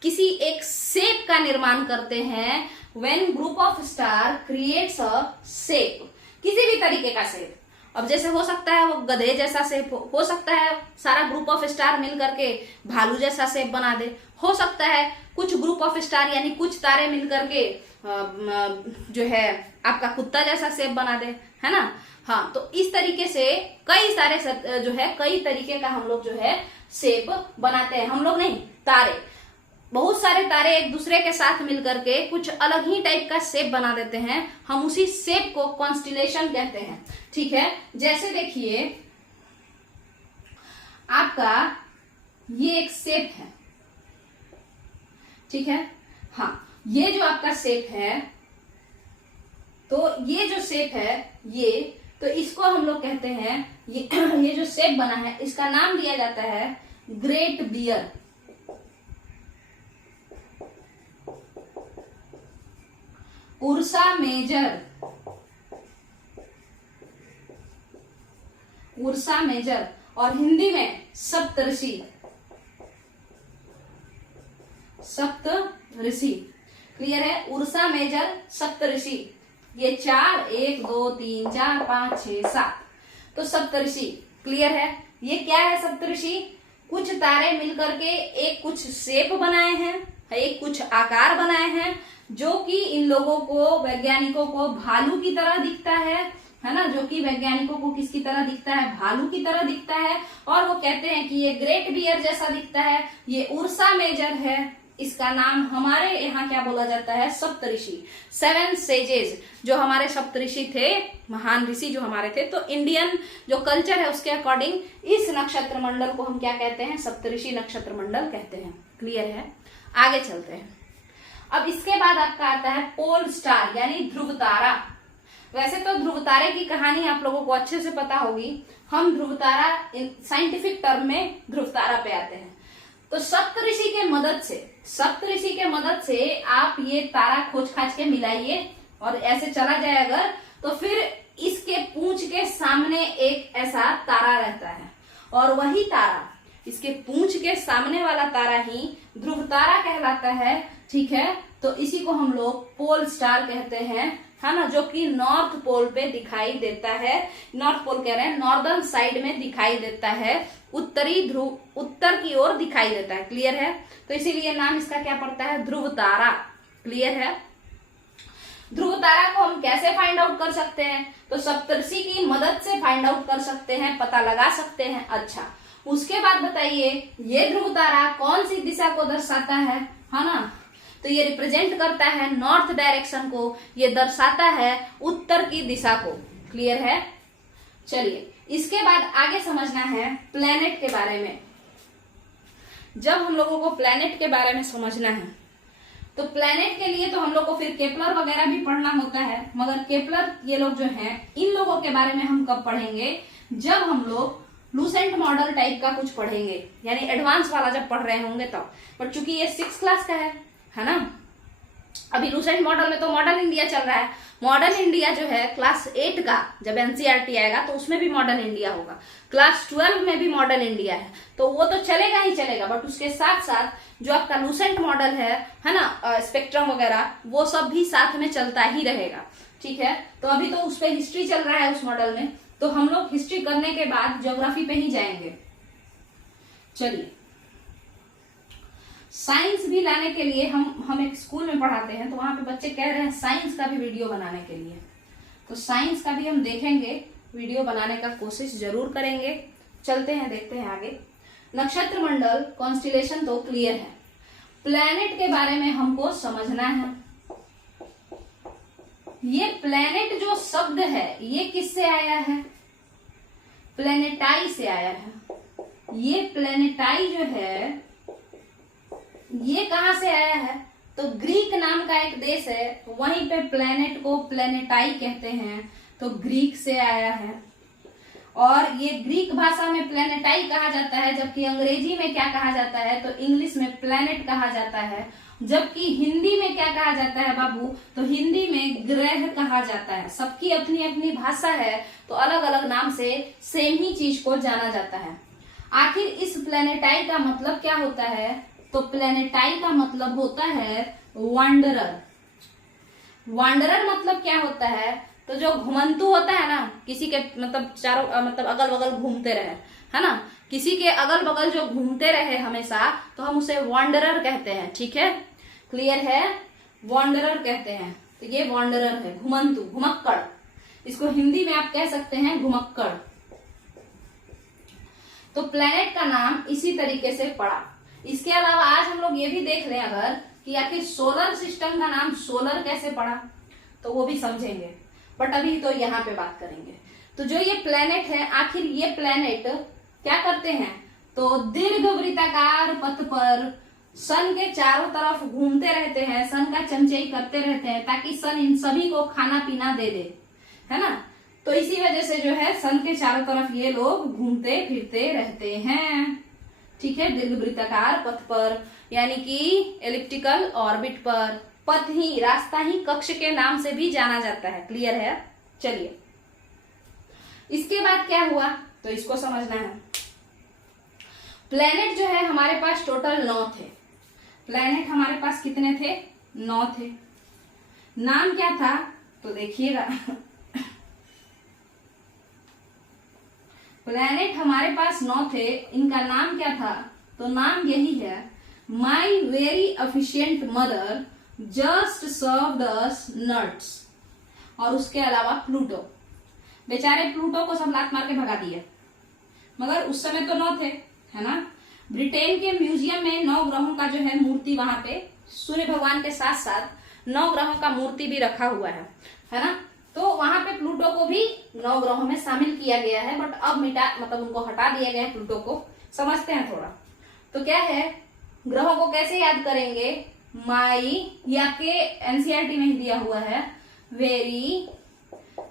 किसी एक शेप का निर्माण करते हैं, when group of star creates a shape, किसी भी तरीके का शेप, अब जैसे हो सकता है वो गधे जैसा शेप हो सकता है सारा ग्रुप ऑफ स्टार मिल करके भालू जैसा शेप बना दे, हो सकता है कुछ ग्रुप ऑफ स्टार यानी कुछ तारे मिल करके जो है आपका कुत्ता जैसा शेप बना दे, है ना। हाँ, तो इस तरीके से कई सारे जो है कई तरीके का हम लोग जो है शेप बनाते हैं। हम लोग नहीं, तारे, बहुत सारे तारे एक दूसरे के साथ मिलकर के कुछ अलग ही टाइप का शेप बना देते हैं। हम उसी शेप को कॉन्स्टिलेशन कहते हैं, ठीक है। जैसे देखिए आपका ये एक शेप है, ठीक है। हाँ, ये जो आपका शेप है, तो ये जो शेप है ये, तो इसको हम लोग कहते हैं ये जो शेप बना है इसका नाम दिया जाता है great bear. Ursa Major, Ursa Major, और हिंदी में सप्तऋषि, सप्तऋषि। क्लियर है, उर्सा मेजर सप्तऋषि, ये 4 1 2 3 4 5 6 7, तो सप्तऋषि। क्लियर है, ये क्या है सप्तऋषि? कुछ तारे मिलकर के एक कुछ शेप बनाए हैं, एक कुछ आकार बनाए हैं, जो कि इन लोगों को, वैज्ञानिकों को भालू की तरह दिखता है ना, जो कि वैज्ञानिकों को किसकी तरह दिखता है? भालू की तरह दिखता है। और वो कहते हैं कि ये ग्रेट बियर जैसा दिखता है, ये उर्सा मेजर है। इसका नाम हमारे यहाँ क्या बोला जाता है? सप्तऋषि, 7 सेजेस, जो हमारे सप्तऋषि थे, महान ऋषि जो हमारे थे। तो इंडियन जो कल्चर है उसके अकॉर्डिंग इस नक्षत्र मंडल को हम क्या कहते हैं? सप्तऋषि नक्षत्र मंडल कहते हैं। क्लियर है, आगे चलते हैं। अब इसके बाद आपका आता है पोल स्टार यानी ध्रुव तारा। वैसे तो ध्रुव तारे की कहानी आप लोगों को अच्छे से पता होगी। हम ध्रुव तारा साइंटिफिक टर्म में ध्रुव तारा पे आते हैं। तो सप्तऋषि के मदद से आप ये तारा खोज खाज के मिलाइए और ऐसे चला जाए अगर, तो फिर इसके पूंछ के सामने एक ऐसा तारा रहता है, और वही तारा, इसके पूंछ के सामने वाला तारा ही ध्रुव तारा कहलाता है। ठीक है, तो इसी को हम लोग पोल स्टार कहते हैं, है ना, जो कि नॉर्थ पोल पे दिखाई देता है। नॉर्थ पोल कह रहे हैं, नॉर्दर्न साइड में दिखाई देता है, उत्तरी ध्रुव, उत्तर की ओर दिखाई देता है। क्लियर है, तो इसीलिए नाम इसका क्या पड़ता है? ध्रुव तारा। क्लियर है। ध्रुव तारा को हम कैसे फाइंड आउट कर सकते हैं? तो सप्तऋषि की मदद से फाइंड आउट कर सकते हैं, पता लगा सकते हैं। अच्छा, उसके बाद बताइए ये ध्रुव तारा कौन सी दिशा को दर्शाता है ना? तो ये रिप्रेजेंट करता है नॉर्थ डायरेक्शन को, ये दर्शाता है उत्तर की दिशा को। क्लियर है। चलिए, इसके बाद आगे समझना है प्लेनेट के बारे में। जब हम लोगों को प्लेनेट के बारे में समझना है, तो प्लेनेट के लिए तो हम लोग को फिर केपलर वगैरह भी पढ़ना होता है, मगर केपलर ये लोग जो हैं, इन लोगों के बारे में हम कब पढ़ेंगे? जब हम लोग लूसेंट मॉडल टाइप का कुछ पढ़ेंगे, यानी एडवांस वाला जब पढ़ रहे होंगे तब। बट चूंकि ये 6th क्लास का है ना, अभी लूसेंट मॉडल में तो मॉडर्न इंडिया चल रहा है। मॉडर्न इंडिया जो है क्लास 8 का जब एनसीईआरटी आएगा तो उसमें भी मॉडर्न इंडिया होगा, क्लास 12 में भी मॉडर्न इंडिया है, तो वो तो चलेगा ही चलेगा। बट उसके साथ साथ जो आपका लूसेंट मॉडल है ना, स्पेक्ट्रम वगैरह, वो सब भी साथ में चलता ही रहेगा। ठीक है, तो अभी तो उस पर हिस्ट्री चल रहा है उस मॉडल में, तो हम लोग हिस्ट्री करने के बाद ज्योग्राफी पे ही जाएंगे। चलिए, साइंस भी लाने के लिए हम एक स्कूल में पढ़ाते हैं, तो वहां पे बच्चे कह रहे हैं साइंस का भी वीडियो बनाने के लिए, तो साइंस का भी हम देखेंगे, वीडियो बनाने का कोशिश जरूर करेंगे। चलते हैं, देखते हैं आगे। नक्षत्र मंडल, कॉन्स्टिलेशन तो क्लियर है। प्लैनेट के बारे में हमको समझना है। ये प्लैनेट जो शब्द है ये किससे आया है? प्लेनेटाई से आया है। ये प्लेनेटाई जो है ये कहां से आया है? तो ग्रीक नाम का एक देश है, वहीं पे प्लेनेट को प्लेनेटाई कहते हैं, तो ग्रीक से आया है। और ये ग्रीक भाषा में प्लेनेटाई कहा जाता है, जबकि अंग्रेजी में क्या कहा जाता है? तो इंग्लिश में प्लेनेट कहा जाता है। जबकि हिंदी में क्या कहा जाता है बाबू? तो हिंदी में ग्रह कहा जाता है। सबकी अपनी अपनी भाषा है, तो अलग अलग नाम से सेम ही चीज को जाना जाता है। आखिर इस प्लेनेटाई का मतलब क्या होता है? तो प्लेनेटाई का मतलब होता है वांडरर। वांडरर मतलब क्या होता है? तो जो घुमंतु होता है ना, किसी के मतलब चारों मतलब अगल बगल घूमते रहे, है ना, किसी के अगल बगल जो घूमते रहे हमेशा, तो हम उसे वॉन्डरर कहते हैं। ठीक है, क्लियर है, वॉन्डरर कहते हैं। तो ये वॉन्डरर है, घुमंतु, घुमक्कड़, इसको हिंदी में आप कह सकते हैं घुमक्कड़। तो प्लेनेट का नाम इसी तरीके से पड़ा। इसके अलावा आज हम लोग ये भी देख रहे हैं अगर कि आखिर सोलर सिस्टम का नाम सोलर कैसे पड़ा, तो वो भी समझेंगे, बट अभी तो यहाँ पे बात करेंगे। तो जो ये प्लेनेट है, आखिर ये प्लेनेट क्या करते हैं, तो दीर्घ वृत्ताकार पथ पर सन के चारों तरफ घूमते रहते हैं, सन का चमचई करते रहते हैं, ताकि सन इन सभी को खाना पीना दे दे, है ना। तो इसी वजह से जो है सन के चारों तरफ ये लोग घूमते फिरते रहते हैं। ठीक है, दीर्घ वृत्ताकार पथ पर, यानी कि एलिप्टिकल ऑर्बिट पर। पथ ही, रास्ता ही कक्ष के नाम से भी जाना जाता है। क्लियर है, चलिए इसके बाद क्या हुआ, तो इसको समझना है। प्लेनेट जो है हमारे पास टोटल 9 थे। प्लेनेट हमारे पास कितने थे, 9 थे। नाम क्या था, तो देखिएगा प्लेनेट हमारे पास 9 थे, इनका नाम क्या था, तो नाम यही है, my very efficient mother just served us nuts. और उसके अलावा प्लूटो, बेचारे प्लूटो को सब लात मार के भगा दिए, मगर उस समय तो 9 थे, है ना। ब्रिटेन के म्यूजियम में 9 ग्रहों का जो है मूर्ति, वहां पे सूर्य भगवान के साथ साथ 9 ग्रहों का मूर्ति भी रखा हुआ है ना। तो वहां पे प्लूटो को भी 9 ग्रहों में शामिल किया गया है, बट अब मतलब उनको हटा दिया गया है प्लूटो को। समझते हैं थोड़ा, तो क्या है, ग्रहों को कैसे याद करेंगे, माई, ये आपके एनसीईआरटी में ही दिया हुआ है, वेरी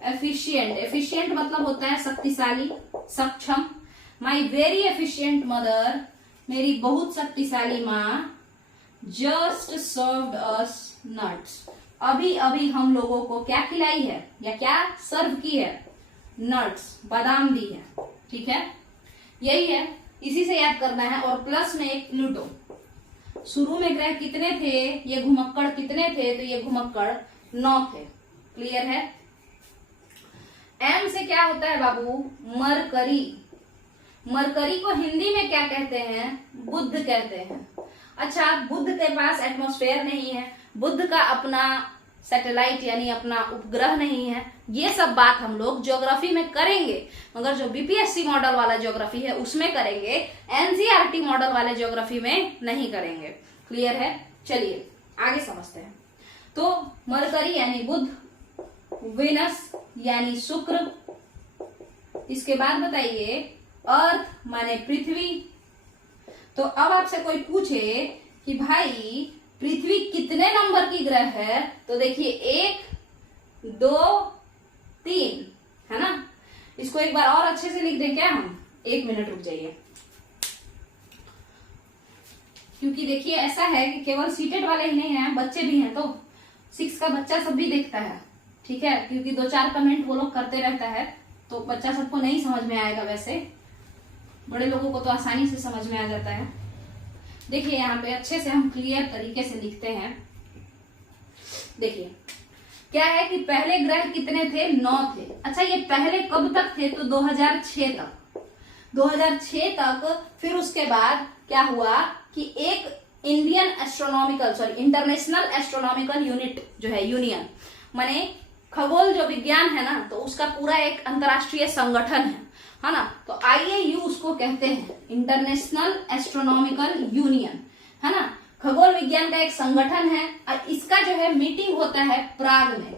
एफिशिएंट। एफिशिएंट मतलब होता है शक्तिशाली, सक्षम। माई वेरी एफिशिएंट मदर, मेरी बहुत शक्तिशाली माँ, जस्ट सर्व्ड अस नट्स, अभी अभी हम लोगों को क्या खिलाई है, या क्या सर्व की है, नट्स, बादाम दी है। ठीक है, यही है, इसी से याद करना है। और प्लस में एक प्लूटो। शुरू में ग्रह कितने थे, ये घुमक्कड़ कितने थे, तो ये घुमक्कड़ 9 थे। क्लियर है। एम से क्या होता है बाबू, मरकरी। मरकरी को हिंदी में क्या कहते हैं, बुध कहते हैं। अच्छा, बुध के पास एटमॉस्फेयर नहीं है, बुध का अपना सैटेलाइट यानी अपना उपग्रह नहीं है। ये सब बात हम लोग ज्योग्राफी में करेंगे, मगर जो बीपीएससी मॉडल वाला ज्योग्राफी है उसमें करेंगे, एनसीईआरटी मॉडल वाले ज्योग्राफी में नहीं करेंगे। क्लियर है, चलिए आगे समझते हैं। तो मरकरी यानी बुध, वेनस यानी शुक्र, इसके बाद बताइए अर्थ माने पृथ्वी। तो अब आपसे कोई पूछे कि भाई पृथ्वी कितने नंबर की ग्रह है, तो देखिए 1, 2, 3, है ना। इसको एक बार और अच्छे से लिख दें क्या हम, 1 मिनट रुक जाइए, क्योंकि देखिए ऐसा है कि केवल सीटेड वाले ही नहीं हैं, बच्चे भी हैं, तो 6 का बच्चा सब भी देखता है। ठीक है, क्योंकि 2-4 कमेंट वो लोग करते रहता है, तो बच्चा सबको नहीं समझ में आएगा, वैसे बड़े लोगों को तो आसानी से समझ में आ जाता है। देखिए यहाँ पे अच्छे से हम क्लियर तरीके से लिखते हैं। देखिए क्या है कि पहले ग्रह कितने थे, 9 थे। अच्छा, ये पहले कब तक थे, तो 2006 तक, 2006 तक। फिर उसके बाद क्या हुआ कि एक Indian astronomical international astronomical unit जो है, यूनियन माने खगोल जो विज्ञान है ना, तो उसका पूरा एक अंतरराष्ट्रीय संगठन है ना। तो IAU उसको कहते हैं, इंटरनेशनल एस्ट्रोनॉमिकल यूनियन, है ना। खगोल विज्ञान का एक संगठन है, और इसका जो है मीटिंग होता है प्राग में।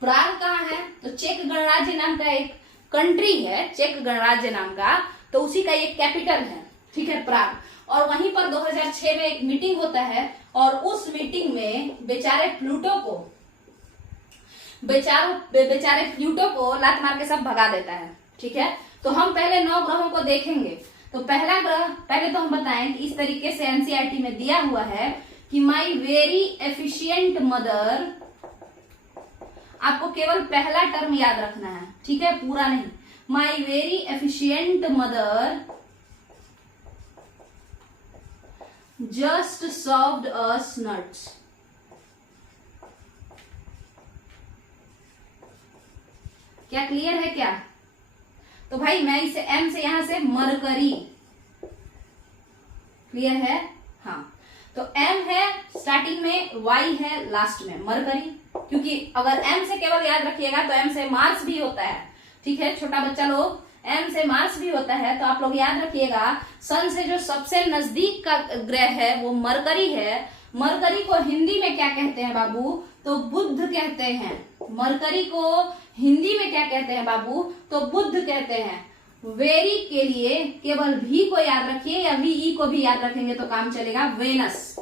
प्राग कहाँ है, तो चेक गणराज्य नाम का एक कंट्री है, चेक गणराज्य नाम का, तो उसी का एक कैपिटल है। ठीक है, प्राग। और वहीं पर 2006 में एक मीटिंग होता है, और उस मीटिंग में बेचारे प्लूटो को लात मार के सब भगा देता है। ठीक है, तो हम पहले 9 ग्रहों को देखेंगे। तो पहला ग्रह, पहले तो हम बताएं कि इस तरीके से एनसीईआरटी में दिया हुआ है कि माई वेरी एफिशिएंट मदर, आपको केवल पहला टर्म याद रखना है, ठीक है, पूरा नहीं। My very efficient mother just served us nuts. क्या क्लियर है क्या? तो भाई मैं इसे एम से यहां से मरकरी, क्लियर है? हाँ, तो एम है स्टार्टिंग में, वाई है लास्ट में, मरकरी। क्योंकि अगर एम से केवल याद रखिएगा तो एम से मार्स भी होता है, ठीक है छोटा बच्चा लोग, एम से मार्स भी होता है। तो आप लोग याद रखिएगा सन से जो सबसे नजदीक का ग्रह है वो मरकरी है। मरकरी को हिंदी में क्या कहते हैं बाबू? तो बुध कहते हैं। मरकरी को हिंदी में क्या कहते हैं बाबू? तो बुध कहते हैं। वेरी के लिए केवल भी को याद रखिए, या वी ई को भी याद रखेंगे तो काम चलेगा। वेनस,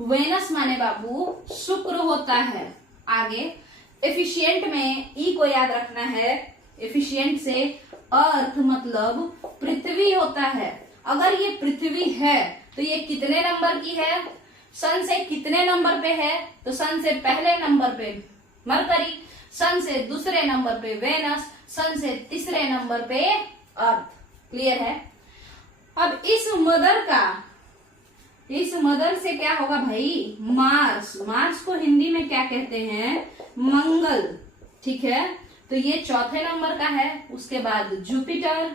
वेनस माने बाबू शुक्र होता है। आगे एफिशिएंट में ई को याद रखना है। एफिशिएंट से अर्थ मतलब पृथ्वी होता है। अगर ये पृथ्वी है तो ये कितने नंबर की है? सन से कितने नंबर पे है? तो सन से पहले नंबर पे मरकरी, सन से दूसरे नंबर पे वेनस, सन से तीसरे नंबर पे अर्थ। क्लियर है? अब इस मदर से क्या होगा भाई? मार्स। मार्स को हिंदी में क्या कहते हैं? मंगल, ठीक है। तो ये चौथे नंबर का है। उसके बाद जुपिटर,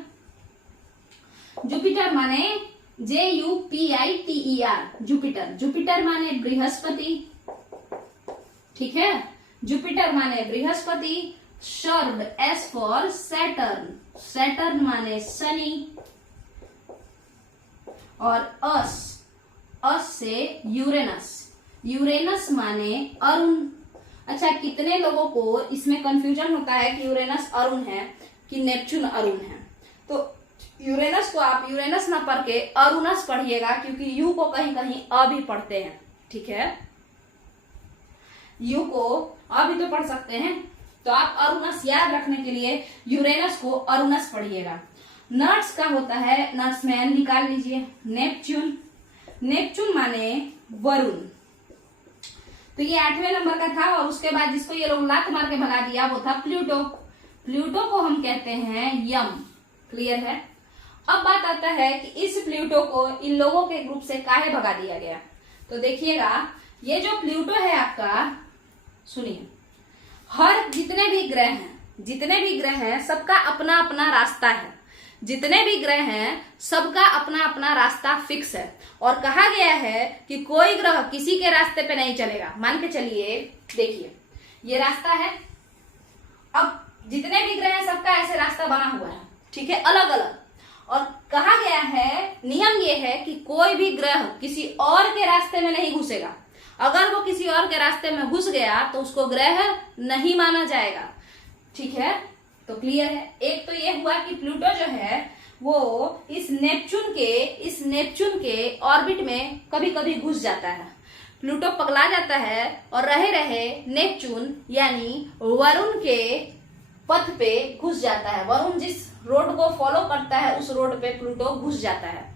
जुपिटर माने JUPITER, जुपिटर। जुपिटर माने बृहस्पति, ठीक है, जुपिटर माने Brihaspati. Third, S for Saturn, Saturn माने शनि। और अस से यूरेनस, यूरेनस माने अरुण। अच्छा, कितने लोगों को इसमें कंफ्यूजन होता है कि यूरेनस अरुण है कि नेपच्यून अरुण है। तो यूरेनस को आप यूरेनस ना पढ़ के अरुणस पढ़िएगा, क्योंकि यू को कहीं कहीं अ भी पढ़ते हैं, ठीक है। यू को अ भी तो पढ़ सकते हैं, तो आप अरुणस याद रखने के लिए यूरेनस को अरुणस पढ़िएगा। नर्स का होता है, नर्समैन निकाल लीजिए, नेपच्यून। नेपच्यून माने वरुण। तो ये 8वें नंबर का था। और उसके बाद जिसको ये लोग लात मार के भगा दिया वो था प्लूटो। प्लूटो को हम कहते हैं यम। क्लियर है? अब बात आता है कि इस प्लूटो को इन लोगों के ग्रुप से काहे भगा दिया गया। तो देखिएगा, ये जो प्लूटो है आपका, सुनिए, हर जितने भी ग्रह हैं सबका अपना अपना रास्ता है। जितने भी ग्रह हैं सबका अपना अपना रास्ता फिक्स है। और कहा गया है कि कोई ग्रह किसी के रास्ते पे नहीं चलेगा। मान के चलिए, देखिए ये रास्ता है, अब जितने भी ग्रह हैं सबका ऐसे रास्ता बना हुआ है, ठीक है, अलग अलग। और कहा गया है, नियम ये है कि कोई भी ग्रह किसी और के रास्ते में नहीं घुसेगा। अगर वो किसी और के रास्ते में घुस गया तो उसको ग्रह नहीं माना जाएगा, ठीक है। तो क्लियर है? एक तो ये हुआ कि प्लूटो जो है वो इस नेपच्यून के ऑर्बिट में कभी कभी घुस जाता है। प्लूटो पगला जाता है और रहे रहे नेपच्यून यानी वरुण के पथ पे घुस जाता है। वरुण जिस रोड को फॉलो करता है उस रोड पे प्लूटो घुस जाता है।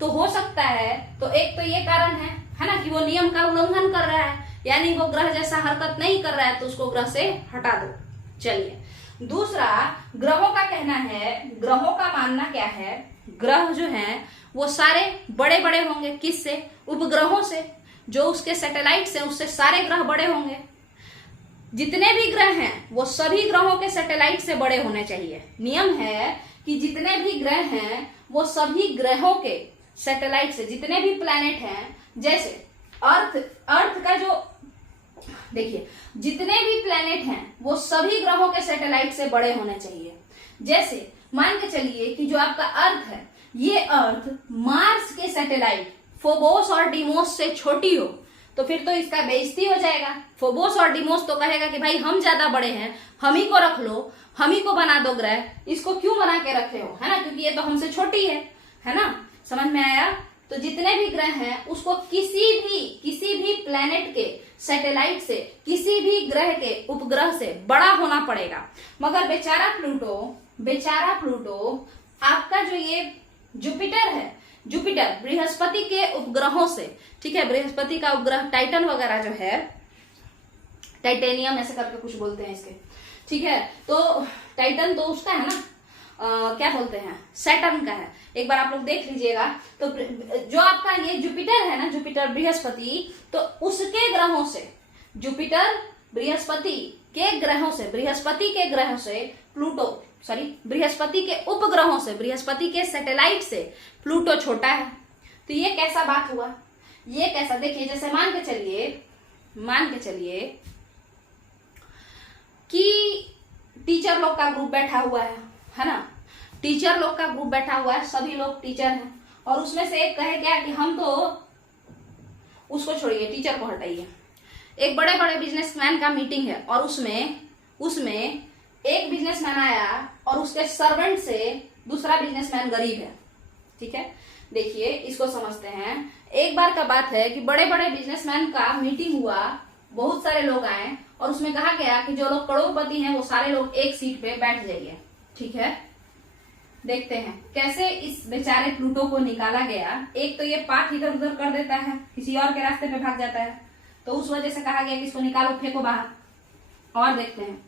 तो हो सकता है, तो एक तो ये कारण है ना, कि वो नियम का उल्लंघन कर रहा है, यानी वो ग्रह जैसा हरकत नहीं कर रहा है, तो उसको ग्रह से हटा दो। चलिए, दूसरा ग्रहों का कहना है, ग्रहों का मानना क्या है, ग्रह जो हैं वो सारे बड़े बड़े होंगे। किससे? उपग्रहों से, जो उसके सैटेलाइट से, उससे सारे ग्रह बड़े होंगे। जितने भी ग्रह हैं वो सभी ग्रहों के सैटेलाइट से बड़े होने चाहिए। नियम है कि जितने भी ग्रह हैं वो सभी ग्रहों के सैटेलाइट से, जितने भी प्लैनेट हैं, जैसे अर्थ का जो, देखिए जितने भी प्लैनेट हैं वो सभी ग्रहों के सैटेलाइट से बड़े होने चाहिए। जैसे मान के चलिए कि जो आपका अर्थ है, ये अर्थ मार्स के सैटेलाइट फोबोस और डीमोस से छोटी हो तो फिर तो इसका बेइज्जती हो जाएगा। फोबोस और डीमोस तो कहेगा कि भाई हम ज्यादा बड़े हैं, हम ही को रख लो, हम ही को बना दो ग्रह, इसको क्यों बना के रखे हो, है ना, क्योंकि ये तो हमसे छोटी है ना। समझ में आया? तो जितने भी ग्रह हैं उसको किसी भी प्लैनेट के सैटेलाइट से, किसी भी ग्रह के उपग्रह से बड़ा होना पड़ेगा। मगर बेचारा प्लूटो आपका जो ये जुपिटर है, जुपिटर बृहस्पति के उपग्रहों से, ठीक है, बृहस्पति का उपग्रह टाइटन वगैरह जो है, टाइटेनियम ऐसे करके कुछ बोलते हैं इसके, ठीक है। तो टाइटन तो उसका है ना, क्या बोलते हैं, सैटर्न का है। एक बार आप लोग देख लीजिएगा। तो जो आपका ये जुपिटर है ना, जुपिटर बृहस्पति, तो उसके ग्रहों से, जुपिटर बृहस्पति के ग्रहों से, बृहस्पति के ग्रहों से प्लूटो, सॉरी बृहस्पति के उपग्रहों से, बृहस्पति के सैटेलाइट से प्लूटो छोटा है। तो ये कैसा बात हुआ, ये कैसा, देखिए जैसे मान के चलिए कि टीचर लोग का ग्रुप बैठा हुआ है ना, टीचर लोग का ग्रुप बैठा हुआ है, सभी लोग टीचर हैं, और उसमें से एक कहे क्या कि हम तो, उसको छोड़िए, टीचर को हटाइए, एक बड़े बड़े बिजनेसमैन का मीटिंग है और उसमें एक बिजनेसमैन आया और उसके सर्वेंट से दूसरा बिजनेसमैन गरीब है, ठीक है। देखिए इसको समझते हैं। एक बार का बात है कि बड़े बड़े बिजनेसमैन का मीटिंग हुआ, बहुत सारे लोग आए और उसमें कहा गया कि जो लोग करोड़पति हैं वो सारे लोग एक सीट पे बैठ जाइए, ठीक है। देखते हैं कैसे इस बेचारे प्लूटो को निकाला गया। एक तो ये पाथ इधर उधर कर देता है, किसी और के रास्ते पे भाग जाता है, तो उस वजह से कहा गया कि इसको निकालो, फेंको बाहर। और देखते हैं,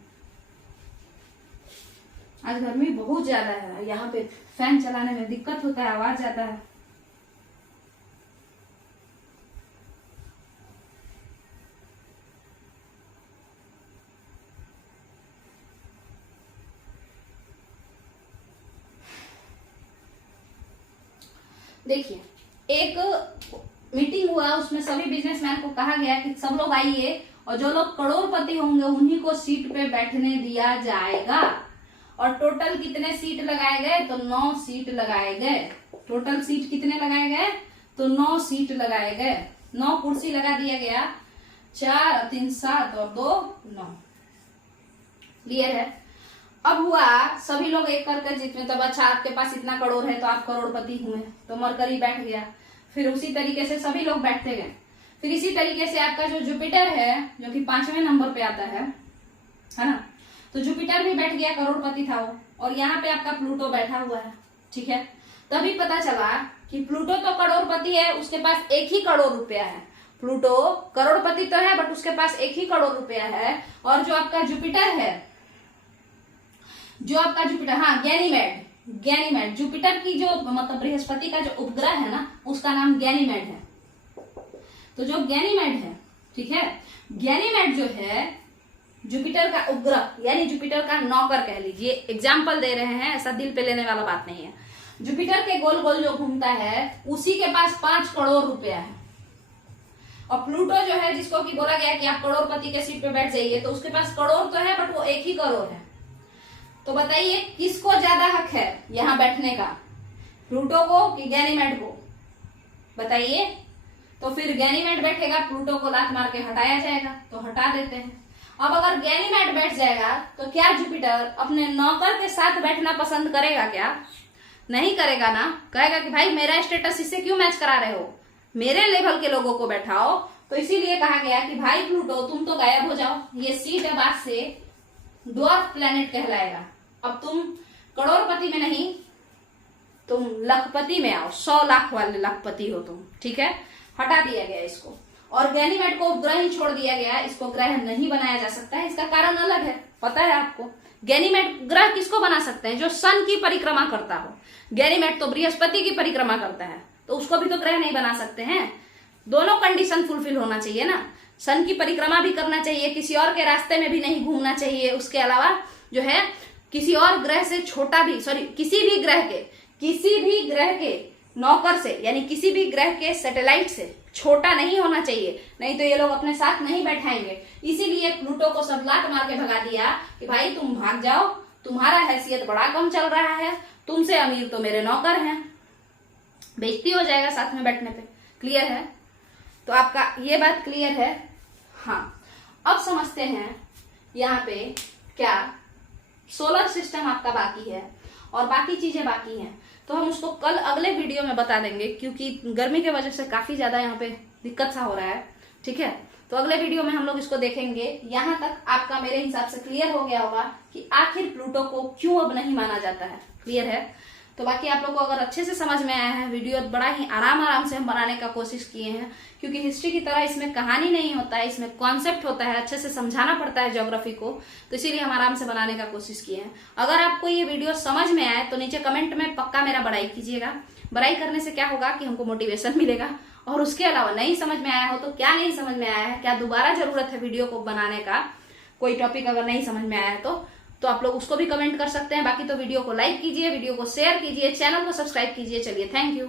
आज गर्मी बहुत ज्यादा है, यहाँ पे फैन चलाने में दिक्कत होता है, आवाज आता है। देखिए एक मीटिंग हुआ, उसमें सभी बिजनेसमैन को कहा गया कि सब लोग आइए और जो लोग करोड़पति होंगे उन्हीं को सीट पे बैठने दिया जाएगा। और टोटल कितने सीट लगाए गए, तो 9 सीट लगाए गए। टोटल सीट कितने लगाए गए, तो 9 सीट लगाए गए, 9 कुर्सी लगा दिया गया, 4 3 7 और 2 9। क्लियर है। अब हुआ सभी लोग एक करके जितने, तब अच्छा आपके पास इतना करोड़ है तो आप करोड़पति हुए, तो मरकरी बैठ गया। फिर उसी तरीके से सभी लोग बैठते गए। फिर इसी तरीके से आपका जो जुपिटर है, जो कि 5वें नंबर पे आता है ना, तो जुपिटर भी बैठ गया, करोड़पति था वो। और यहाँ पे आपका प्लूटो बैठा हुआ है, ठीक है। तभी पता चला कि प्लूटो तो करोड़पति है, उसके पास 1 ही करोड़ रुपया है। प्लूटो करोड़पति तो है बट उसके पास 1 ही करोड़ रुपया है। और जो आपका जुपिटर है, हाँ गैनीमेड, जुपिटर की जो मतलब बृहस्पति का जो उपग्रह है ना, उसका नाम गैनीमेड है। तो जो गैनीमेड है, ठीक है, गैनीमेड जो है जुपिटर का उपग्रह, यानी जुपिटर का नौकर कह लीजिए, एग्जाम्पल दे रहे हैं, ऐसा दिल पे लेने वाला बात नहीं है। जुपिटर के गोल गोल जो घूमता है उसी के पास 5 करोड़ रुपया है। और प्लूटो जो है, जिसको कि बोला गया कि आप करोड़पति के सीट पे बैठ जाइए, तो उसके पास करोड़ तो है बट वो 1 ही करोड़ है। तो बताइए किसको ज्यादा हक है यहाँ बैठने का, प्लूटो को कि गैनीमेड को, बताइए। तो फिर गैनीमेड बैठेगा, प्लूटो को लात मार के हटाया जाएगा, तो हटा देते हैं। अब अगर गैनीमेड बैठ जाएगा तो क्या जुपिटर अपने नौकर के साथ बैठना पसंद करेगा क्या? नहीं करेगा ना, कहेगा कि भाई मेरा स्टेटस इससे क्यों मैच करा रहे हो, मेरे लेवल के लोगों को बैठाओ। तो इसीलिए कहा गया कि भाई प्लूटो तुम तो गायब हो जाओ, ये सीट अब आज से ड्वार्फ प्लैनेट कहलाएगा। अब तुम करोड़पति में नहीं, तुम लखपति में आओ, 100 लाख वाले लखपति हो तुम, ठीक है। हटा दिया गया इसको। और गैनीमेड को उपग्रह ही छोड़ दिया गया, इसको ग्रह नहीं बनाया जा सकता है। इसका कारण अलग है, पता है आपको। गैनीमेड ग्रह किसको बना सकते हैं, जो सन की परिक्रमा करता हो। गैनीमेड तो बृहस्पति की परिक्रमा करता है, तो उसको भी तो ग्रह नहीं बना सकते हैं। दोनों कंडीशन फुलफिल होना चाहिए ना, सन की परिक्रमा भी करना चाहिए, किसी और के रास्ते में भी नहीं घूमना चाहिए। उसके अलावा जो है किसी और ग्रह से छोटा भी, सॉरी किसी भी ग्रह के नौकर से, यानी किसी भी ग्रह के सैटेलाइट से छोटा नहीं होना चाहिए, नहीं तो ये लोग अपने साथ नहीं बैठाएंगे। इसीलिए प्लूटो को सब लात मार के भगा दिया कि भाई तुम भाग जाओ, तुम्हारा हैसियत बड़ा कम चल रहा है, तुमसे अमीर तो मेरे नौकर हैं। बेइज्जती हो जाएगा साथ में बैठने पे। क्लियर है? तो आपका ये बात क्लियर है। हाँ, अब समझते हैं यहाँ पे क्या सोलर सिस्टम आपका बाकी है और बाकी चीजें बाकी हैं, तो हम उसको कल अगले वीडियो में बता देंगे, क्योंकि गर्मी की वजह से काफी ज्यादा यहाँ पे दिक्कत सा हो रहा है, ठीक है। तो अगले वीडियो में हम लोग इसको देखेंगे। यहाँ तक आपका मेरे हिसाब से क्लियर हो गया होगा कि आखिर प्लूटो को क्यों अब नहीं माना जाता है। क्लियर है? तो बाकी आप लोग को अगर अच्छे से समझ में आया है, वीडियो बड़ा ही आराम से हम बनाने का कोशिश किए हैं, क्योंकि हिस्ट्री की तरह इसमें कहानी नहीं होता है, इसमें कॉन्सेप्ट होता है, अच्छे से समझाना पड़ता है ज्योग्राफी को, तो इसीलिए हम आराम से बनाने का कोशिश किए हैं। अगर आपको ये वीडियो समझ में आए तो नीचे कमेंट में पक्का मेरा बड़ाई कीजिएगा। बड़ाई करने से क्या होगा कि हमको मोटिवेशन मिलेगा। और उसके अलावा नहीं समझ में आया हो तो क्या नहीं समझ में आया है, क्या दोबारा जरूरत है वीडियो को बनाने का, कोई टॉपिक अगर नहीं समझ में आया तो आप लोग उसको भी कमेंट कर सकते हैं। बाकी तो वीडियो को लाइक कीजिए, वीडियो को शेयर कीजिए, चैनल को सब्सक्राइब कीजिए। चलिए, थैंक यू।